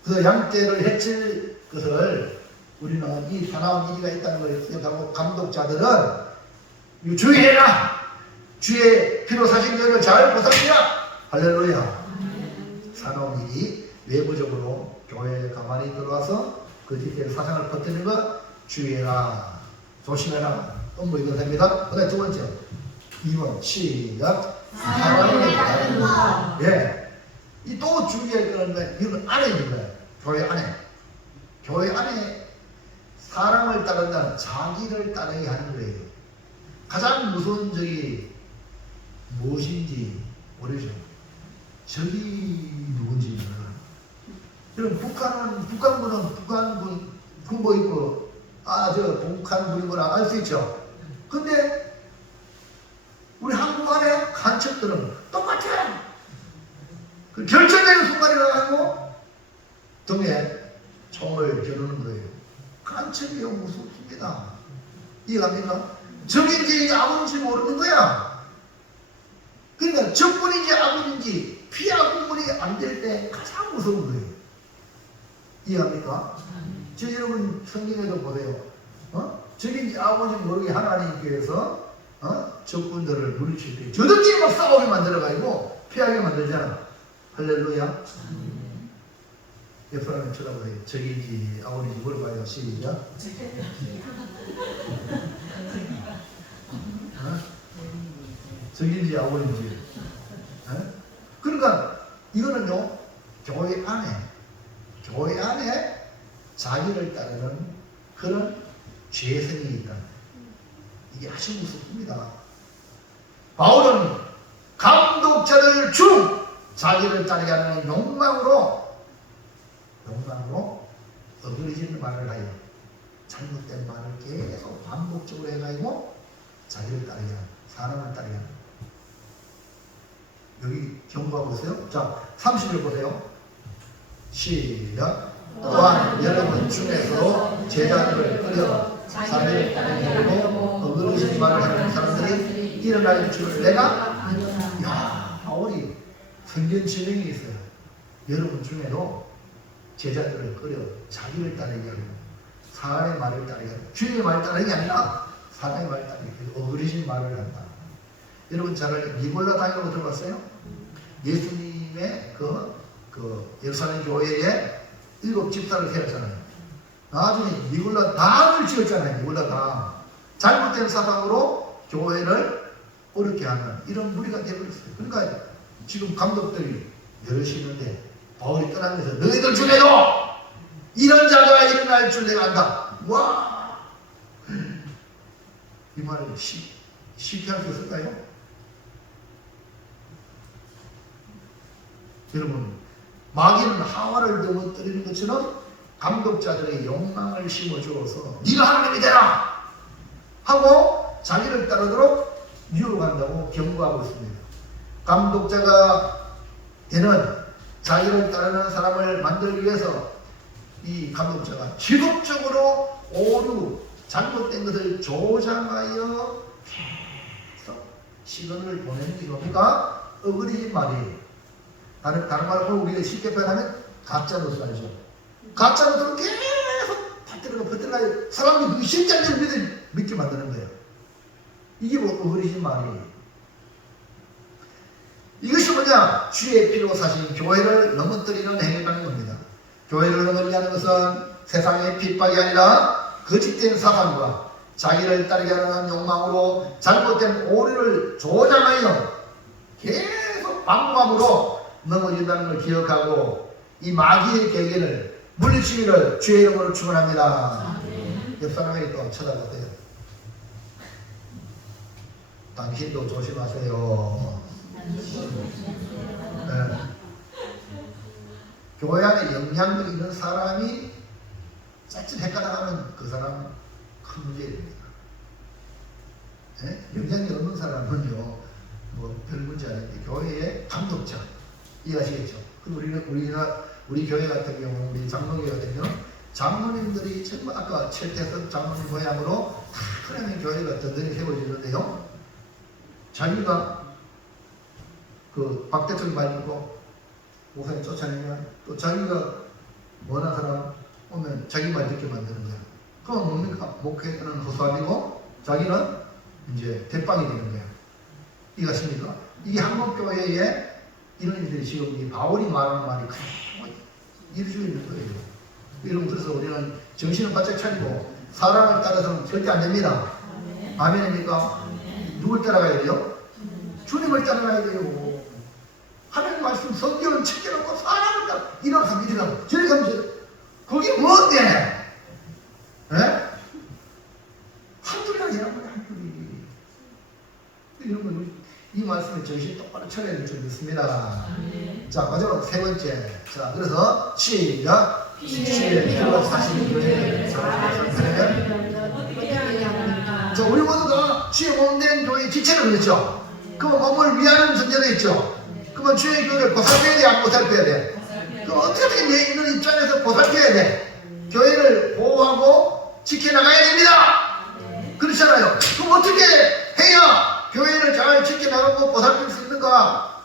그래서 양떼를 해칠 것을 우리는 이 사나운 이지가 있다는 걸 기억하고 감독자들은 주의해라. 주의 피로 사신 죄를 잘 보살피라. 할렐루야. 사나운 일이 외부적으로 교회에 가만히 들어와서 그 뒤에 사상을 퍼뜨리는 것 주의해라. 조심해라. 뭐 이거 됩니다. 그 다음에 두 번째 2번 시작. 사랑에 따르는 것. 예. 이 또 주의해야 되는 건 이건 안에 있는 거예요. 교회 안에. 교회 안에 사랑을 따른다는 자기를 따르게 하는 거예요. 가장 무서운 적이 무엇인지 모르죠. 적이 누군지 몰라. 여러분 북한군은 북한군 군복 입고 저 북한군이구나 알 수 있죠. 근데 우리 한국 안에 간첩들은 똑같아요. 그 결정적인 순간에 가지고 등에 총을 겨누는 거예요. 간첩이요 무섭습니다. 이해갑니까? 적인지 아군인지 모르는 거야. 그러니까 적군인지 아군인지 피하군군이 안 될 때 가장 무서운 거예요. 이해합니까? 저 여러분 성경에도 보세요. 적인지 아군인지 모르게 하나님께서 적군들을 물리칠 때 저들끼리 막 싸우게 만들어가지고 피하게 만들잖아. 할렐루야. 옆 사람을 쳐다보세요. 적인지 아군인지 물어봐요. 시작. 적인지 아군인지. 그러니까 이거는요 교회 안에 자기를 따르는 그런 죄성이 있다. 이게 아주 무섭습니다. 바울은 감독자들 중 자기를 따르게 하는 욕망으로 어그러지는 말을 하여 잘못된 말을 계속 반복적으로 해가지고 자기를 따르게 하는, 사람을 따르게 하는. 여기 경고하고 있어요. 자, 30절 보세요. 시작. 또한 여러분 중에서도 제자들을 끌여 자기를 따르게 하려고 어그러진 말을 하는 사람들이 일어날 줄을 내가 바울이 성경 지명이 있어요. 여러분 중에도 제자들을 끌여 자기를 따르게 하고 사람의 말을 따르게 하고 주님의 말을 따르는 게 아니라 사람의 말을 따르게 하고 어그러진 말을 한다. 여러분 잘 알죠? 니골라 당이라고 들어봤어요? 예수님의 그 예루살렘 교회에 7 집사를 세웠잖아요. 나중에 니골라 당을 지었잖아요. 니골라 당. 잘못된 사상으로 교회를 어렵게 하는 이런 무리가 되어버렸어요. 그러니까 지금 감독들이 여럿이 있는데 바울이 떠나면서 너희들 중에도 이런 자가 일어날 줄 내가 안다. 와! 이 말을 쉽게 할 수 있을까요? 여러분, 마귀는 하와를 넘어뜨리는 것처럼 감독자들의 욕망을 심어주어서 네가 하나님이 되라! 하고 자기를 따르도록 유혹한다고 경고하고 있습니다. 감독자가 되는 자기를 따르는 사람을 만들기 위해서 이 감독자가 지속적으로 오류, 잘못된 것을 조장하여 계속 시간을 보내는 게 뭡니까? 어그러진 말이에요. 다른 말로 우리가 쉽게 표현하면 가짜 노릇 알죠? 가짜 노릇을 계속 퍼뜨려가 사람이 그 실장대로 믿게 만드는 거예요. 이게 뭐 어그러진 말이에요. 이것이 뭐냐? 주의 피로 사신 교회를 넘어뜨리는 행위라는 겁니다. 교회를 넘어뜨리게 하는 것은 세상의 핍박이 아니라 거짓된 사상과 자기를 따르게 하는 욕망으로 잘못된 오류를 조장하여 계속 방법으로 넘어진다는 걸 기억하고 이 마귀의 계계를 물리치기를 주의 이름으로 축원합니다. 옆 사람에게 또 쳐다보세요. 당신도 조심하세요. 네. 교회 안에 영향력 있는 사람이 짜증 헷갈아가면 그 사람 큰 문제입니다. 네? 영향력 없는 사람은요 뭐 별 문제 아닌데 교회의 감독자 이해하시겠죠? 우리 교회 같은 경우 우리 장로교회 같은 경우 장로님들이 정말 아까 최태석 장로님 모양으로 다 하나님 교회가 든든히 세워지는데요. 자기가 그 박 대통령 말 듣고 목사님 쫓아내면 또 자기가 원하는 사람 오면 자기 말 듣게 만드는 거야. 그럼 뭡니까? 목회는 허수아비고 자기는 이제 대빵이 되는 거야. 이해하십니까? 이게 한국교회에 이런 일들이 지금 이 바울이 말하는 말이 그대로 이루어지고 있는 거예요. 여러분 그래서 우리는 정신을 바짝 차리고 사람을 따라서는 절대 안 됩니다. 아멘입니까? 누굴 따라가야 돼요? 주님을 따라가야 돼요. 하나님 말씀 성경을 챙겨놓고 사람을 따라 일어나서 저리 가면 그게 뭔데? 에? 한둘이 아니란 말이야. 한둘이. 여러분 이 말씀에 정신 똑바로 차려야 될 줄 믿습니다. 자, 마지막 세 번째. 자, 그래서 시작. 피를 피로 사신 교회를 자, 우리 모두 다 주의 몸된 교회의 지체를 그랬죠. 그러면 몸을 위하는 존재도 있죠. 그러면 주의 교회를 보살펴야 돼, 안 보살펴야 돼? 그럼 어떻게 내 있는 입장에서 보살펴야 돼? 교회를 보호하고 지켜나가야 됩니다. 그렇잖아요. 그럼 어떻게 해야 교회를 잘 지켜나가고 보살필 수 있는가?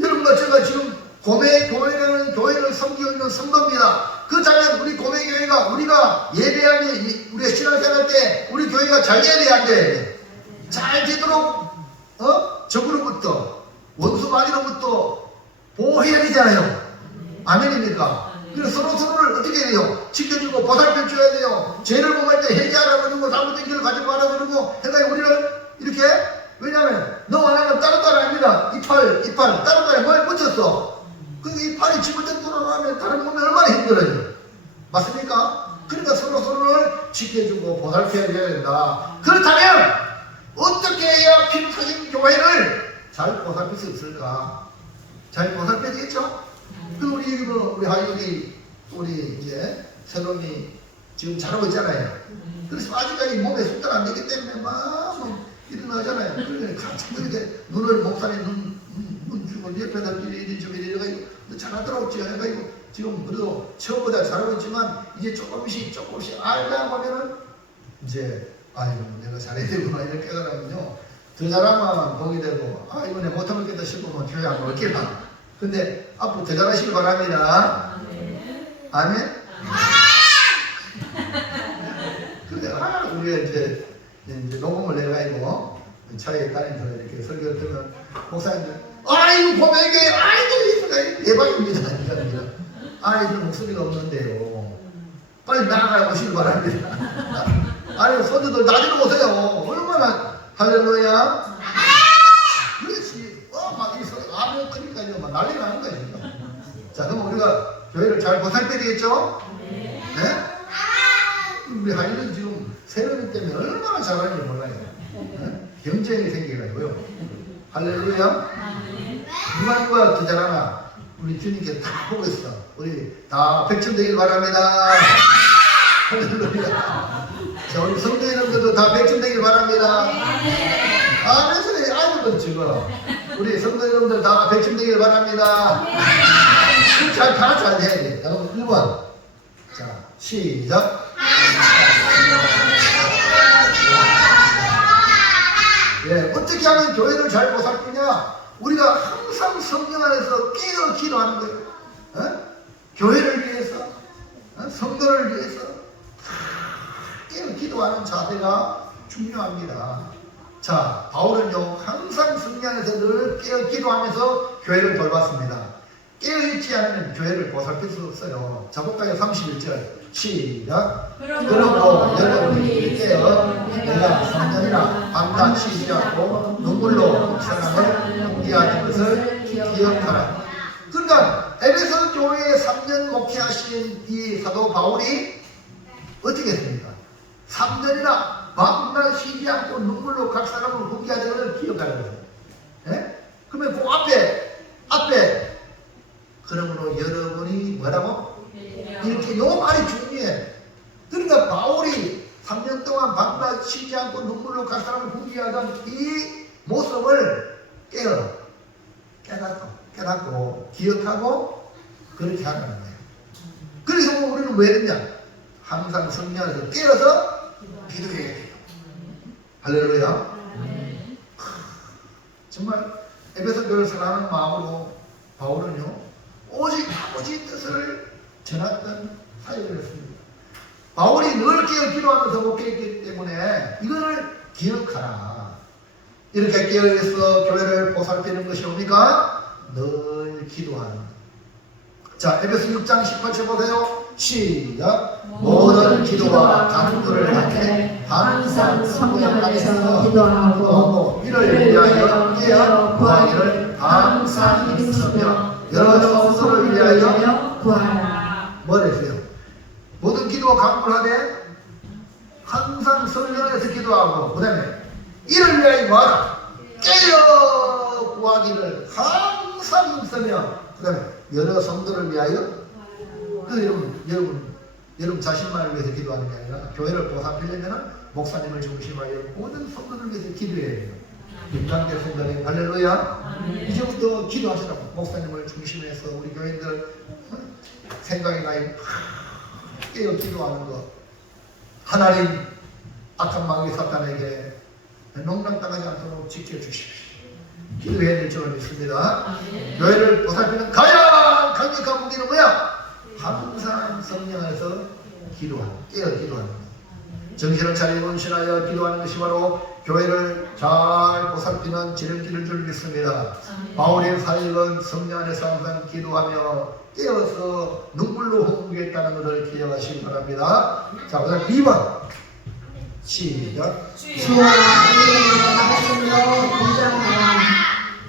여러분과 제가 지금 고매교회라는 교회를 섬기고 있는 성도입니다. 그렇다면 우리 고매교회가 우리가 예배하기, 우리가 신앙생활 때 우리 교회가 잘 돼야 돼, 안 돼? 잘 되도록 적으로부터 원수 마귀로부터 보호해야 되잖아요. 아멘입니까? 그래서 서로를 어떻게 해야 돼요? 지켜주고 보살펴 줘야 돼요. 죄를 범할 때 회개하라 그러고 잘못된 길을 가지 마라 그러고 해가지고 우리를 이렇게, 왜냐하면 너와 나는 따로따로 아닙니다. 이빨 따로따로 뭐에 붙였어. 그 이빨이 지불된 돌아가면 다른 몸에 얼마나 힘들어요. 맞습니까? 그러니까 서로를 지켜주고 보살펴야 된다. 그렇다면 어떻게 해야 피로 사신 교회를 잘 보살필 수 있을까? 잘 보살펴야 되겠죠? 그 우리 하율이 우리 이제 새롬이 지금 잘하고 있잖아요. 그래서 아직까지 몸에 숙달 안 되기 때문에 막 일어나잖아요. 그러니까 갑자기 이렇게 눈을 목살에 눈 주고 옆에다 이리 저리 이래가지고 잘하더라고 해가지고 지금 그래도 처음보다 잘하고 있지만 이제 조금씩 알다 보면은 이제 아이고 내가 잘해야 되구나 이렇게 깨달으면요 더 잘하면 복이 되고 아 이번에 못하겠다 싶으면 교회 안 올게나. 근데 앞으로 더 잘하시길 바랍니다. 아멘. 근데 우리가 이제 녹음을 내가지고 차에 다니면서 이렇게 설교를 들으면 목사님들 아이고 고백에 아이고 대박입니다. 아이들 목소리가 없는데요. 빨리 나가 오시길 바랍니다. 아니 손주들 나중에 오세요. 얼마나 할렐루야. 그렇지. 막 이 소리 아멘 크니까요 막 난리 나는 거예요 지금. 자 그럼 우리가 교회를 잘 보살펴야 되겠죠? 네? 우리 하이는 지금 세련이 때문에 얼마나 잘하는지 몰라요. 네? 경쟁이 생겨가지고요. 할렐루야. 누가 더 잘하나 우리 주님께 다 보고 있어. 우리 다 백점 되길 바랍니다. 할렐루야. 자 우리 성도 여러분들도 다 백점 되길 바랍니다. 그래서 아이들도 지금 우리 성도 여러분들 다 백점 되길 바랍니다. 잘 해야 돼. 그럼 1번. 자, 시작. 예, 어떻게 하면 교회를 잘 보살피냐? 우리가 항상 성령 안에서 깨어 기도하는 거예요. 교회를 위해서, 성도를 위해서 깨어 기도하는 자세가 중요합니다. 자, 바울은요, 항상 성령 안에서 늘 깨어 기도하면서 교회를 돌봤습니다. 깨어있지 않으면 교회를 보살필 수 없어요. 자, 볼까요? 31절. 시작. 그러고 여러분이 깨어 내가 3년이나 밤낮 쉬지 않고 눈물로 목사람을 공개하는 것을 기억하라. 그러니까 에베소 교회에 3년 목회하신 이 사도 바울이 어떻게 했습니까? 3년이나 밤낮 쉬지 않고 눈물로 각 사람을 공개하는 것을 기억하는 거예요. 예? 그러면 그 앞에 그러므로 여러분이 뭐라고? 이렇게 요 말이 중요해. 그러니까 바울이 3년 동안 밤낮 쉬지 않고 눈물로 각 사람을 공개하던 이 모습을 깨닫고 기억하고 그렇게 하는 거예요. 그래서 우리는 왜 했냐? 항상 성령 안에서 깨어서 기도해야 돼요. 할렐루야. 정말 에베소 교회를 사랑하는 마음으로 바울은요 오직 아버지 뜻을 전했던 사역을 했습니다. 바울이 늘 깨어 기도하면서 목회했기 때문에 이거를 기억하라. 이렇게 깨어있어 교회를 보살피는 것이 뭡니까? 늘 기도하는 것. 자, 에베소 6장 18절 보세요. 시작. 모든 기도와 간구를 하되 항상 성령 안에서 기도하고 이를 위하여 깨어 구하기를 항상 힘쓰며 여러 성도를 위하여 구하라. 뭘 했어요? 모든 기도와 간구를 하되 항상 성령 안에서 기도하고 그 다음에 이를 위하여 뭐하라? 깨어 구하기를 항상 힘쓰며, 그 다음에 여러 성도를 위하여, 여러분 자신만을 위해서 기도하는 게 아니라 교회를 보살피려면 목사님을 중심하여 모든 성도를 위해서 기도해야 돼요. 김장대 성도님 할렐루야. 이제부터 기도하시라고. 목사님을 중심해서 우리 교인들 생각이 나이 깨어 기도하는 것. 하나님, 악한 마귀 사탄에게 농락당하지 않도록 지켜주십시오. 기도해야 될 줄을 믿습니다. 교회를 보살피는 가장 강력한 무기는 뭐야? 항상 성령 안에서 기도하는, 깨어 기도하는 것. 정신을 차리고 헌신하여 기도하는 것이 바로 교회를 잘 보살피는 지름길을 줄 믿습니다. 바울의 사역은 성령 안에서 항상 기도하며 깨어서 눈물로 흥분했다는 것을 기억하시기 바랍니다. 자, 그 다음 2번 시작. 주와 우리의 말씀으로 공정하라.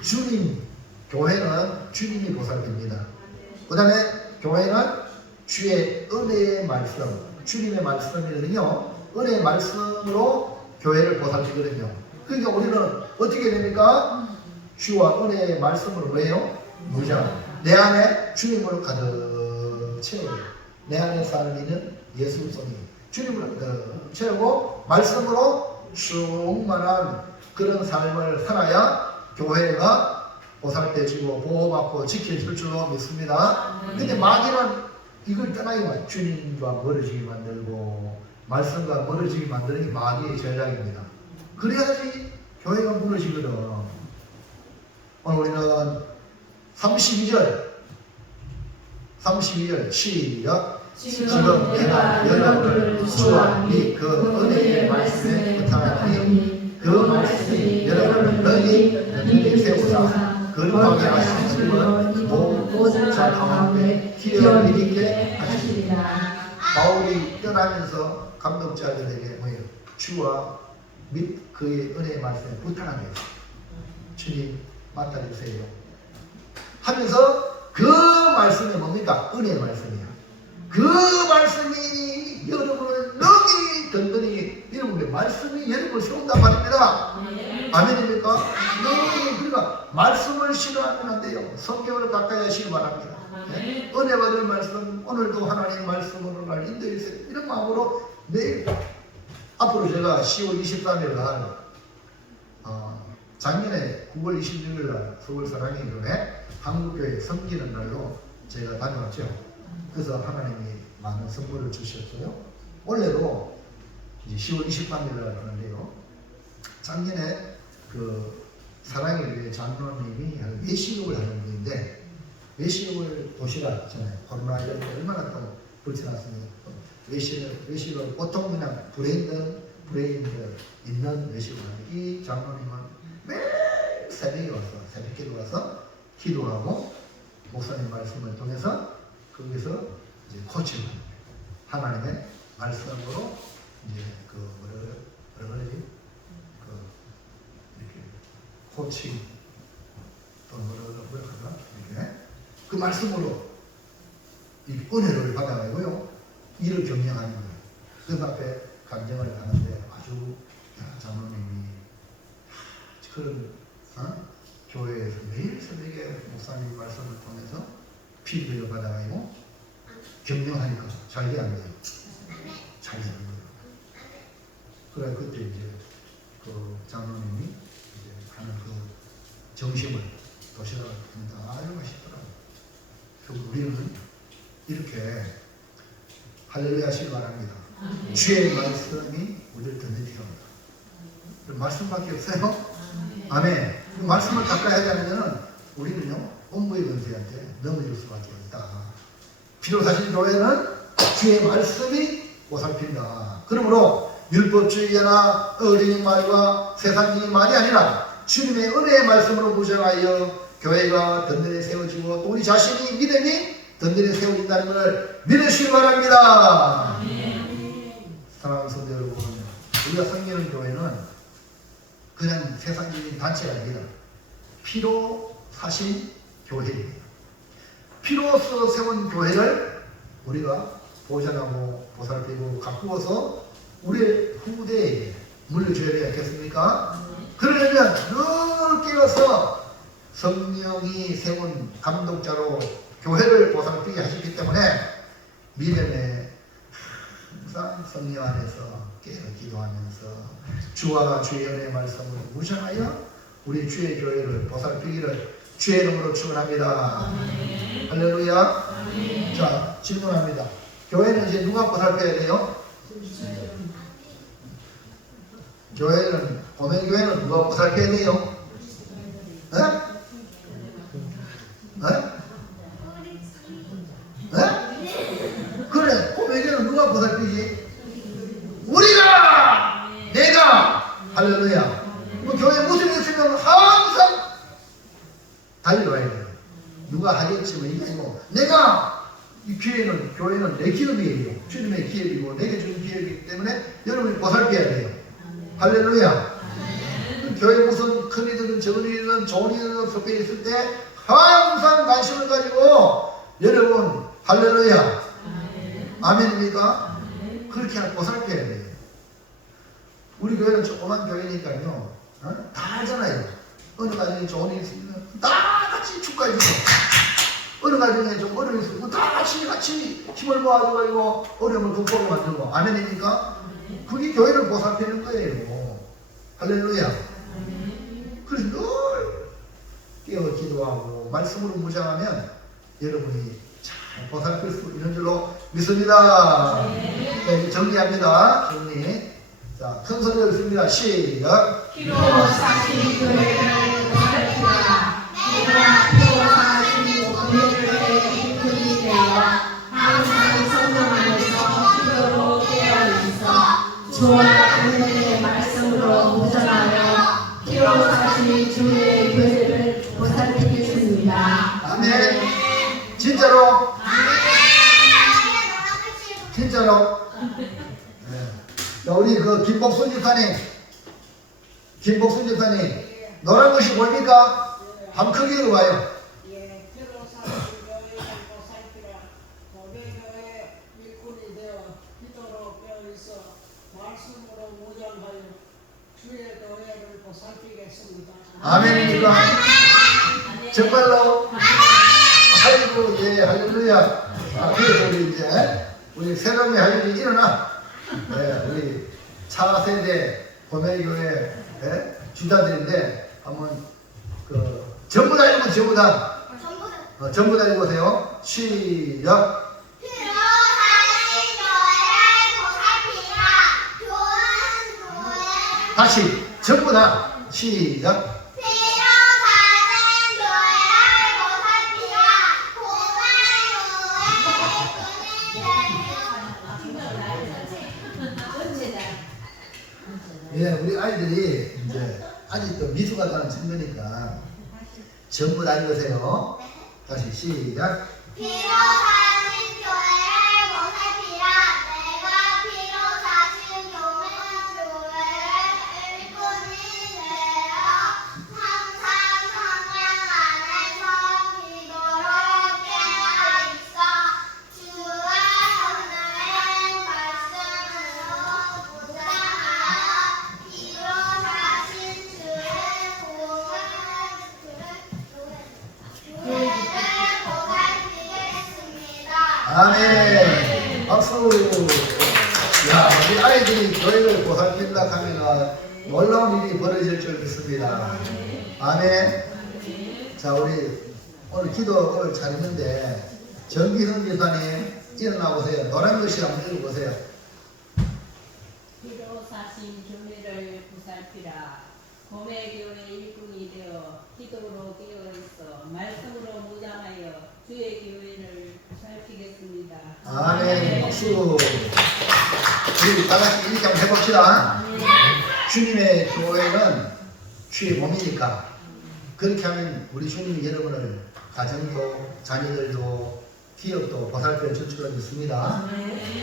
주님, 교회는 주님이 보살핍니다. 그 다음에 교회는 주의 은혜의 말씀, 주님의 말씀이거든요. 은혜의 말씀으로 교회를 보살피거든요. 그러니까 우리는 어떻게 됩니까? 주와 은혜의 말씀으로 뭐예요? 무장. 내 안에 주님으로 가득 채워요. 내 안에 사는 이는 예수성이 주님으로 가득 채우고 말씀으로 충만한 그런 삶을 살아야 교회가 보살펴지고 보호받고 지켜질 줄로 믿습니다. 근데 마귀는 이걸 떠나기만, 주님과 멀어지게 만들고 말씀과 멀어지게 만드는 게 마귀의 전략입니다. 그래야지 교회가 무너지거든. 오늘 우리는 32절 시작. 지금 내가 여러분을 주와 그 은혜의 말씀에 부탁하니 그 말씀이 여러분을 너희 세우사 거룩하게 하시는 모든 자 가운데 기여 이르게 하시리라. 바울이 떠나면서 감독자들에게 뭐예요? 주와 및 그의 은혜의 말씀에 부탁하게 했어요. 주님 맡아주세요 하면서 그 말씀이 뭡니까? 은혜의 말씀이야. 그 말씀이 여러분을 너무 든든히, 여러분의 말씀이 여러분을 세운단 말입니다. 아멘입니까? 너무, 그러니까 말씀을 싫어하면 안 돼요. 성경을 가까이 하시기 바랍니다. 네? 은혜 받을 말씀, 오늘도 하나님 말씀으로 날 인도해 주세요. 이런 마음으로 매일, 앞으로 제가 10월 23일 날 작년에 9월 26일 날 서울 사랑의 교회 한국교회 섬기는 날로 제가 다녀왔죠. 그래서 하나님이 많은 선물을 주셨어요. 원래도 이제 10월 23일 날 하는데요. 작년에 그 사랑의 교회 장로님이 외식업을 하는 분인데, 외식업을 도시락 있잖아요. 코로나 이런 게 얼마나 또 불티났습니까? 외식을 보통 그냥 브레인드 있는 외식을 하는 이 장로님은 매일 새벽에 와서, 새벽기도 와서 기도하고 목사님 말씀을 통해서 거기서 이제 코칭을 합니다. 하나님의 말씀으로 이제 그 뭐라 그러지? 이렇게 코칭 또 뭐라 그러나 이렇게 그 말씀으로 이 은혜를 받아가지고요 이를 경영하는 거예요. 그 앞에 감정을 하는데 아주 장로님이 그런 교회에서 매일 새벽에 목사님 말씀을 통해서 피드백을 받아가지고 경영하니까 잘 돼야 돼요. 잘 되는 거예요. 그래 그때 이제 그 장로님이 이제 하는 그 점심을 도시락을 합니다. 아유 맛있더라고요. 그리고 우리는 이렇게 할렐루야 하시기 바랍니다. 주의 말씀이 우리를 든든히 합니다. 말씀밖에 없어요. 아멘. 그 말씀을 가까이 하지 않으면 우리는요 업무의 권세한테 넘어질 수밖에 없다. 비로사실 교회는 주의 말씀이 보살핀다. 그러므로 율법주의나 어린이 말과 세상적인 말이 아니라 주님의 은혜의 말씀으로 무장하여 교회가 든든히 세워지고 또 우리 자신이 믿음이 든든히 세워진다는 것을 믿으시기 바랍니다. 사랑하는 성도 여러분, 우리가 섬기는 교회는 그냥 세상적인 단체가 아니라 피로 사신 교회입니다. 피로써 세운 교회를 우리가 보존하고 보살피고 가꾸어서 우리의 후대에게 물려줘야 되지 않겠습니까? 그러려면 늘 깨어서 성령이 세운 감독자로 교회를 보살피게 하셨기 때문에 미련에 항상 성령 안에서 깨어 기도하면서 주와 주의 은혜의 말씀을 무장하여 우리 주의 교회를 보살피기를 주의 이름으로 축원합니다. 할렐루야. 자, 질문합니다. 교회는 이제 누가 보살펴야 돼요? 교회는, 고매교회는 누가 보살펴야 돼요? 네? 네? 네? 그래, 고매교회는 누가 보살피지? 우리가! 내가! 할렐루야. 교회 무슨 일 있으면 항상 달려와야 돼요. 누가 하겠지만 이게 아니고 내가 이 교회는 내 기업이에요. 주님의 기업이고 내게 주는 기업이기 때문에 여러분이 보살펴야 돼요. 할렐루야. 교회 무슨 큰 일이든 적은 일이든 좋은 일이든 섞여 있을 때 항상 관심을 가지고 여러분 할렐루야. 아멘입니까? 그렇게 보살펴야 돼요. 우리 교회는 조그만 교회니까요. 다 알잖아요. 어느 가정에 좋은 일이 있으면 다 같이 축가해 주고 어느 가정에 좀 어려움이 있으면 다 같이 힘을 모아가지고 어려움을 극복하게 만들고 아멘입니까? 그게 교회를 보살피는 거예요. 할렐루야. 그래서 늘 깨어 기도하고 말씀으로 무장하면 여러분이 잘 보살필 수 있는 줄로 믿습니다. 네, 정리합니다. 정리. 자, 큰 소리로 읽습니다. 시작. 피로 사신 교회를 보살피라. 내가 피로 사신 교회를 일꾼이 되어 항상 성령 안에서 기도로 깨어있어 주와 은혜의 말씀으로 무전하여 피로 사신 주의 교회를 보살피겠습니다. 아멘. 진짜로? 진짜로? 네. 자, 우리 김복순 집사님, 노란 것이 뭡니까? 한번 크게 읽어봐요. 예, 피로 사신 교회를 보살피라. 고매교회 일꾼이 되어 기도로 깨어있어 말씀으로 무장하여 주의 교회를 보살피겠습니다. 아멘입니까? 정말로? 아이고, 예, 할렐루야. 그래서 우리 새로운 할 일이 일어나. 네, 우리 차세대 고매교회 주자들인데 한번 전부 다 읽으면 전부 다 읽으세요. 시작. 피로 사신 교회를 보살피라. 좋은 교회. 다시 전부 다 시작. 피로 사신 교회를 보살피라. 예, 우리 아이들이 이제 아직도 미숙하다는 친구니까 전부 다 읽으세요. 다시 시작. 피로 사신 교회를 보살피라. 내가 피로 사신 교회를 일꾼이 되어 항상 성령 안에서 기도로 깨어있어 주와 은혜의 말씀으로 무장하여 피로 사신 주의 교회를 보살피겠습니다. 아멘. 박수. 야, 우리 아이들이 교회를 보살핀다 하면 놀라운 일이 벌어질 줄 믿습니다. 아멘. 자, 우리 오늘 기도 오늘 잘했는데 정기성 집사님 일어나 보세요. 노란 글씨 한번 읽어보세요. 피로 사신 교회를 보살피라. 고매교회 일꾼이 되어 기도로 깨어있어 말씀으로 무장하여 주의 교회를 보살피겠습니다. 아멘. 박수. 우리 다 같이 이렇게 한번 해봅시다. 주님의 교회는 주의 몸이니까 그렇게 하면 우리 주님이 여러분을 가정도 자녀들도 기업도 보살펴 줄 줄 믿습니다.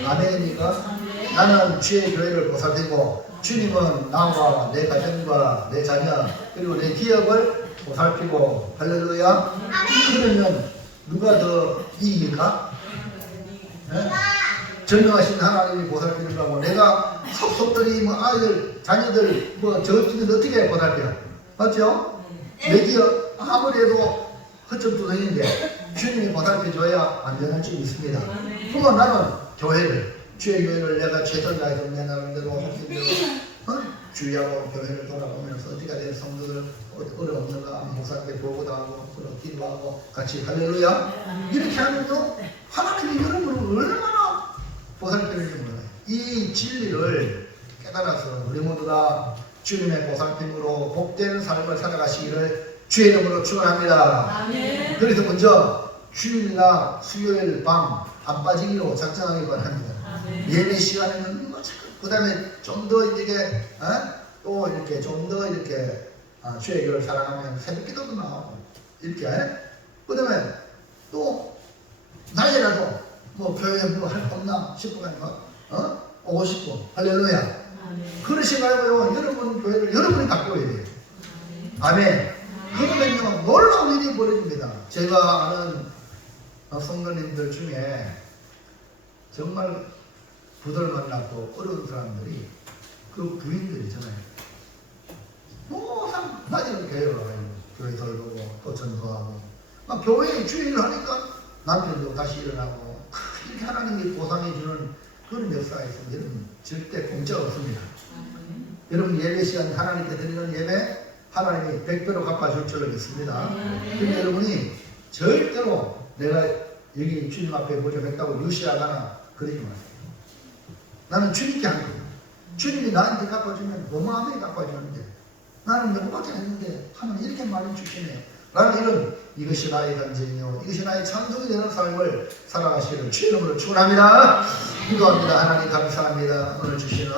아멘입니까? 나는 주의 교회를 보살피고 주님은 나와 내 가정과 내 자녀 그리고 내 기업을 보살피고 할렐루야. 그러면 누가 더 이깁니까? 네? 전능하신 하나님이 보살피는 거고 내가 속속들이 뭐 아이들 자녀들 뭐 저쪽에서 어떻게 보살펴? 맞죠? 매기어 아무래도 허점투성인데 주님이 보살펴줘야 안전할 수 있습니다. 그러면 나는 교회를 주의 교회를 내가 최선 다해서 내 나름대로 학생대로 주의하고 교회를 돌아보면서 어디가 된 성도들 어려웠는가 목사님께 보고도 하고 기도하고 같이 할렐루야 이렇게 하면서 하나님이 여러분을 얼마나 보살펴는지 몰라요. 이 진리를 깨달아서 우리 모두 다 주님의 보살핌으로 복된 삶을 살아가시기를 주의 이름으로 축원합니다. 그래서 먼저 주일이나 수요일 밤 안 빠지기로 작정하기 바랍니다. 예배 시간에는 그 다음에 좀 더 이렇게 또 이렇게 좀 더 이렇게 주의 교를 사랑하면 새벽 기도도 나오고 이렇게 그 다음에 또 낮에라도 뭐 교회 뭐 할 거 없나 싶으면 오고 싶고 할렐루야 그러시 말고요 여러분 교회를 여러분이 바꿔야 돼요. 아멘. 그러면요 놀라운 일이 벌어집니다. 제가 아는 성도님들 중에 정말 부도를 만났고 어려운 사람들이 그 부인들 있잖아요. 항상 낮에는 교회에 와가지고 교회 돌보고 또 전도하고 막 교회에 주의를 하니까 남편도 다시 일어나고 이렇게 하나님이 보상해 주는 그런 역사가 있습니다. 여러분 절대 공짜가 없습니다. 여러분 예배 시간 하나님께 드리는 예배 하나님이 100배로 갚아줄 줄로 믿습니다. 그런데 여러분이 절대로 내가 여기 주님 앞에 모집했다고 유시하거나 그러지 마세요. 나는 주님께 한 거예요. 주님이 나한테 갚아주면 어마어마하게 갚아주는데 나는 몇밖에 했는데 하나님 이렇게 많이 주시네. 나는 이런 이것이 나의 간증이요 이것이 나의 찬송이 되는 삶을 살아가시기를 주의 이름으로 축원합니다. 기도합니다. 하나님 감사합니다. 오늘 주시는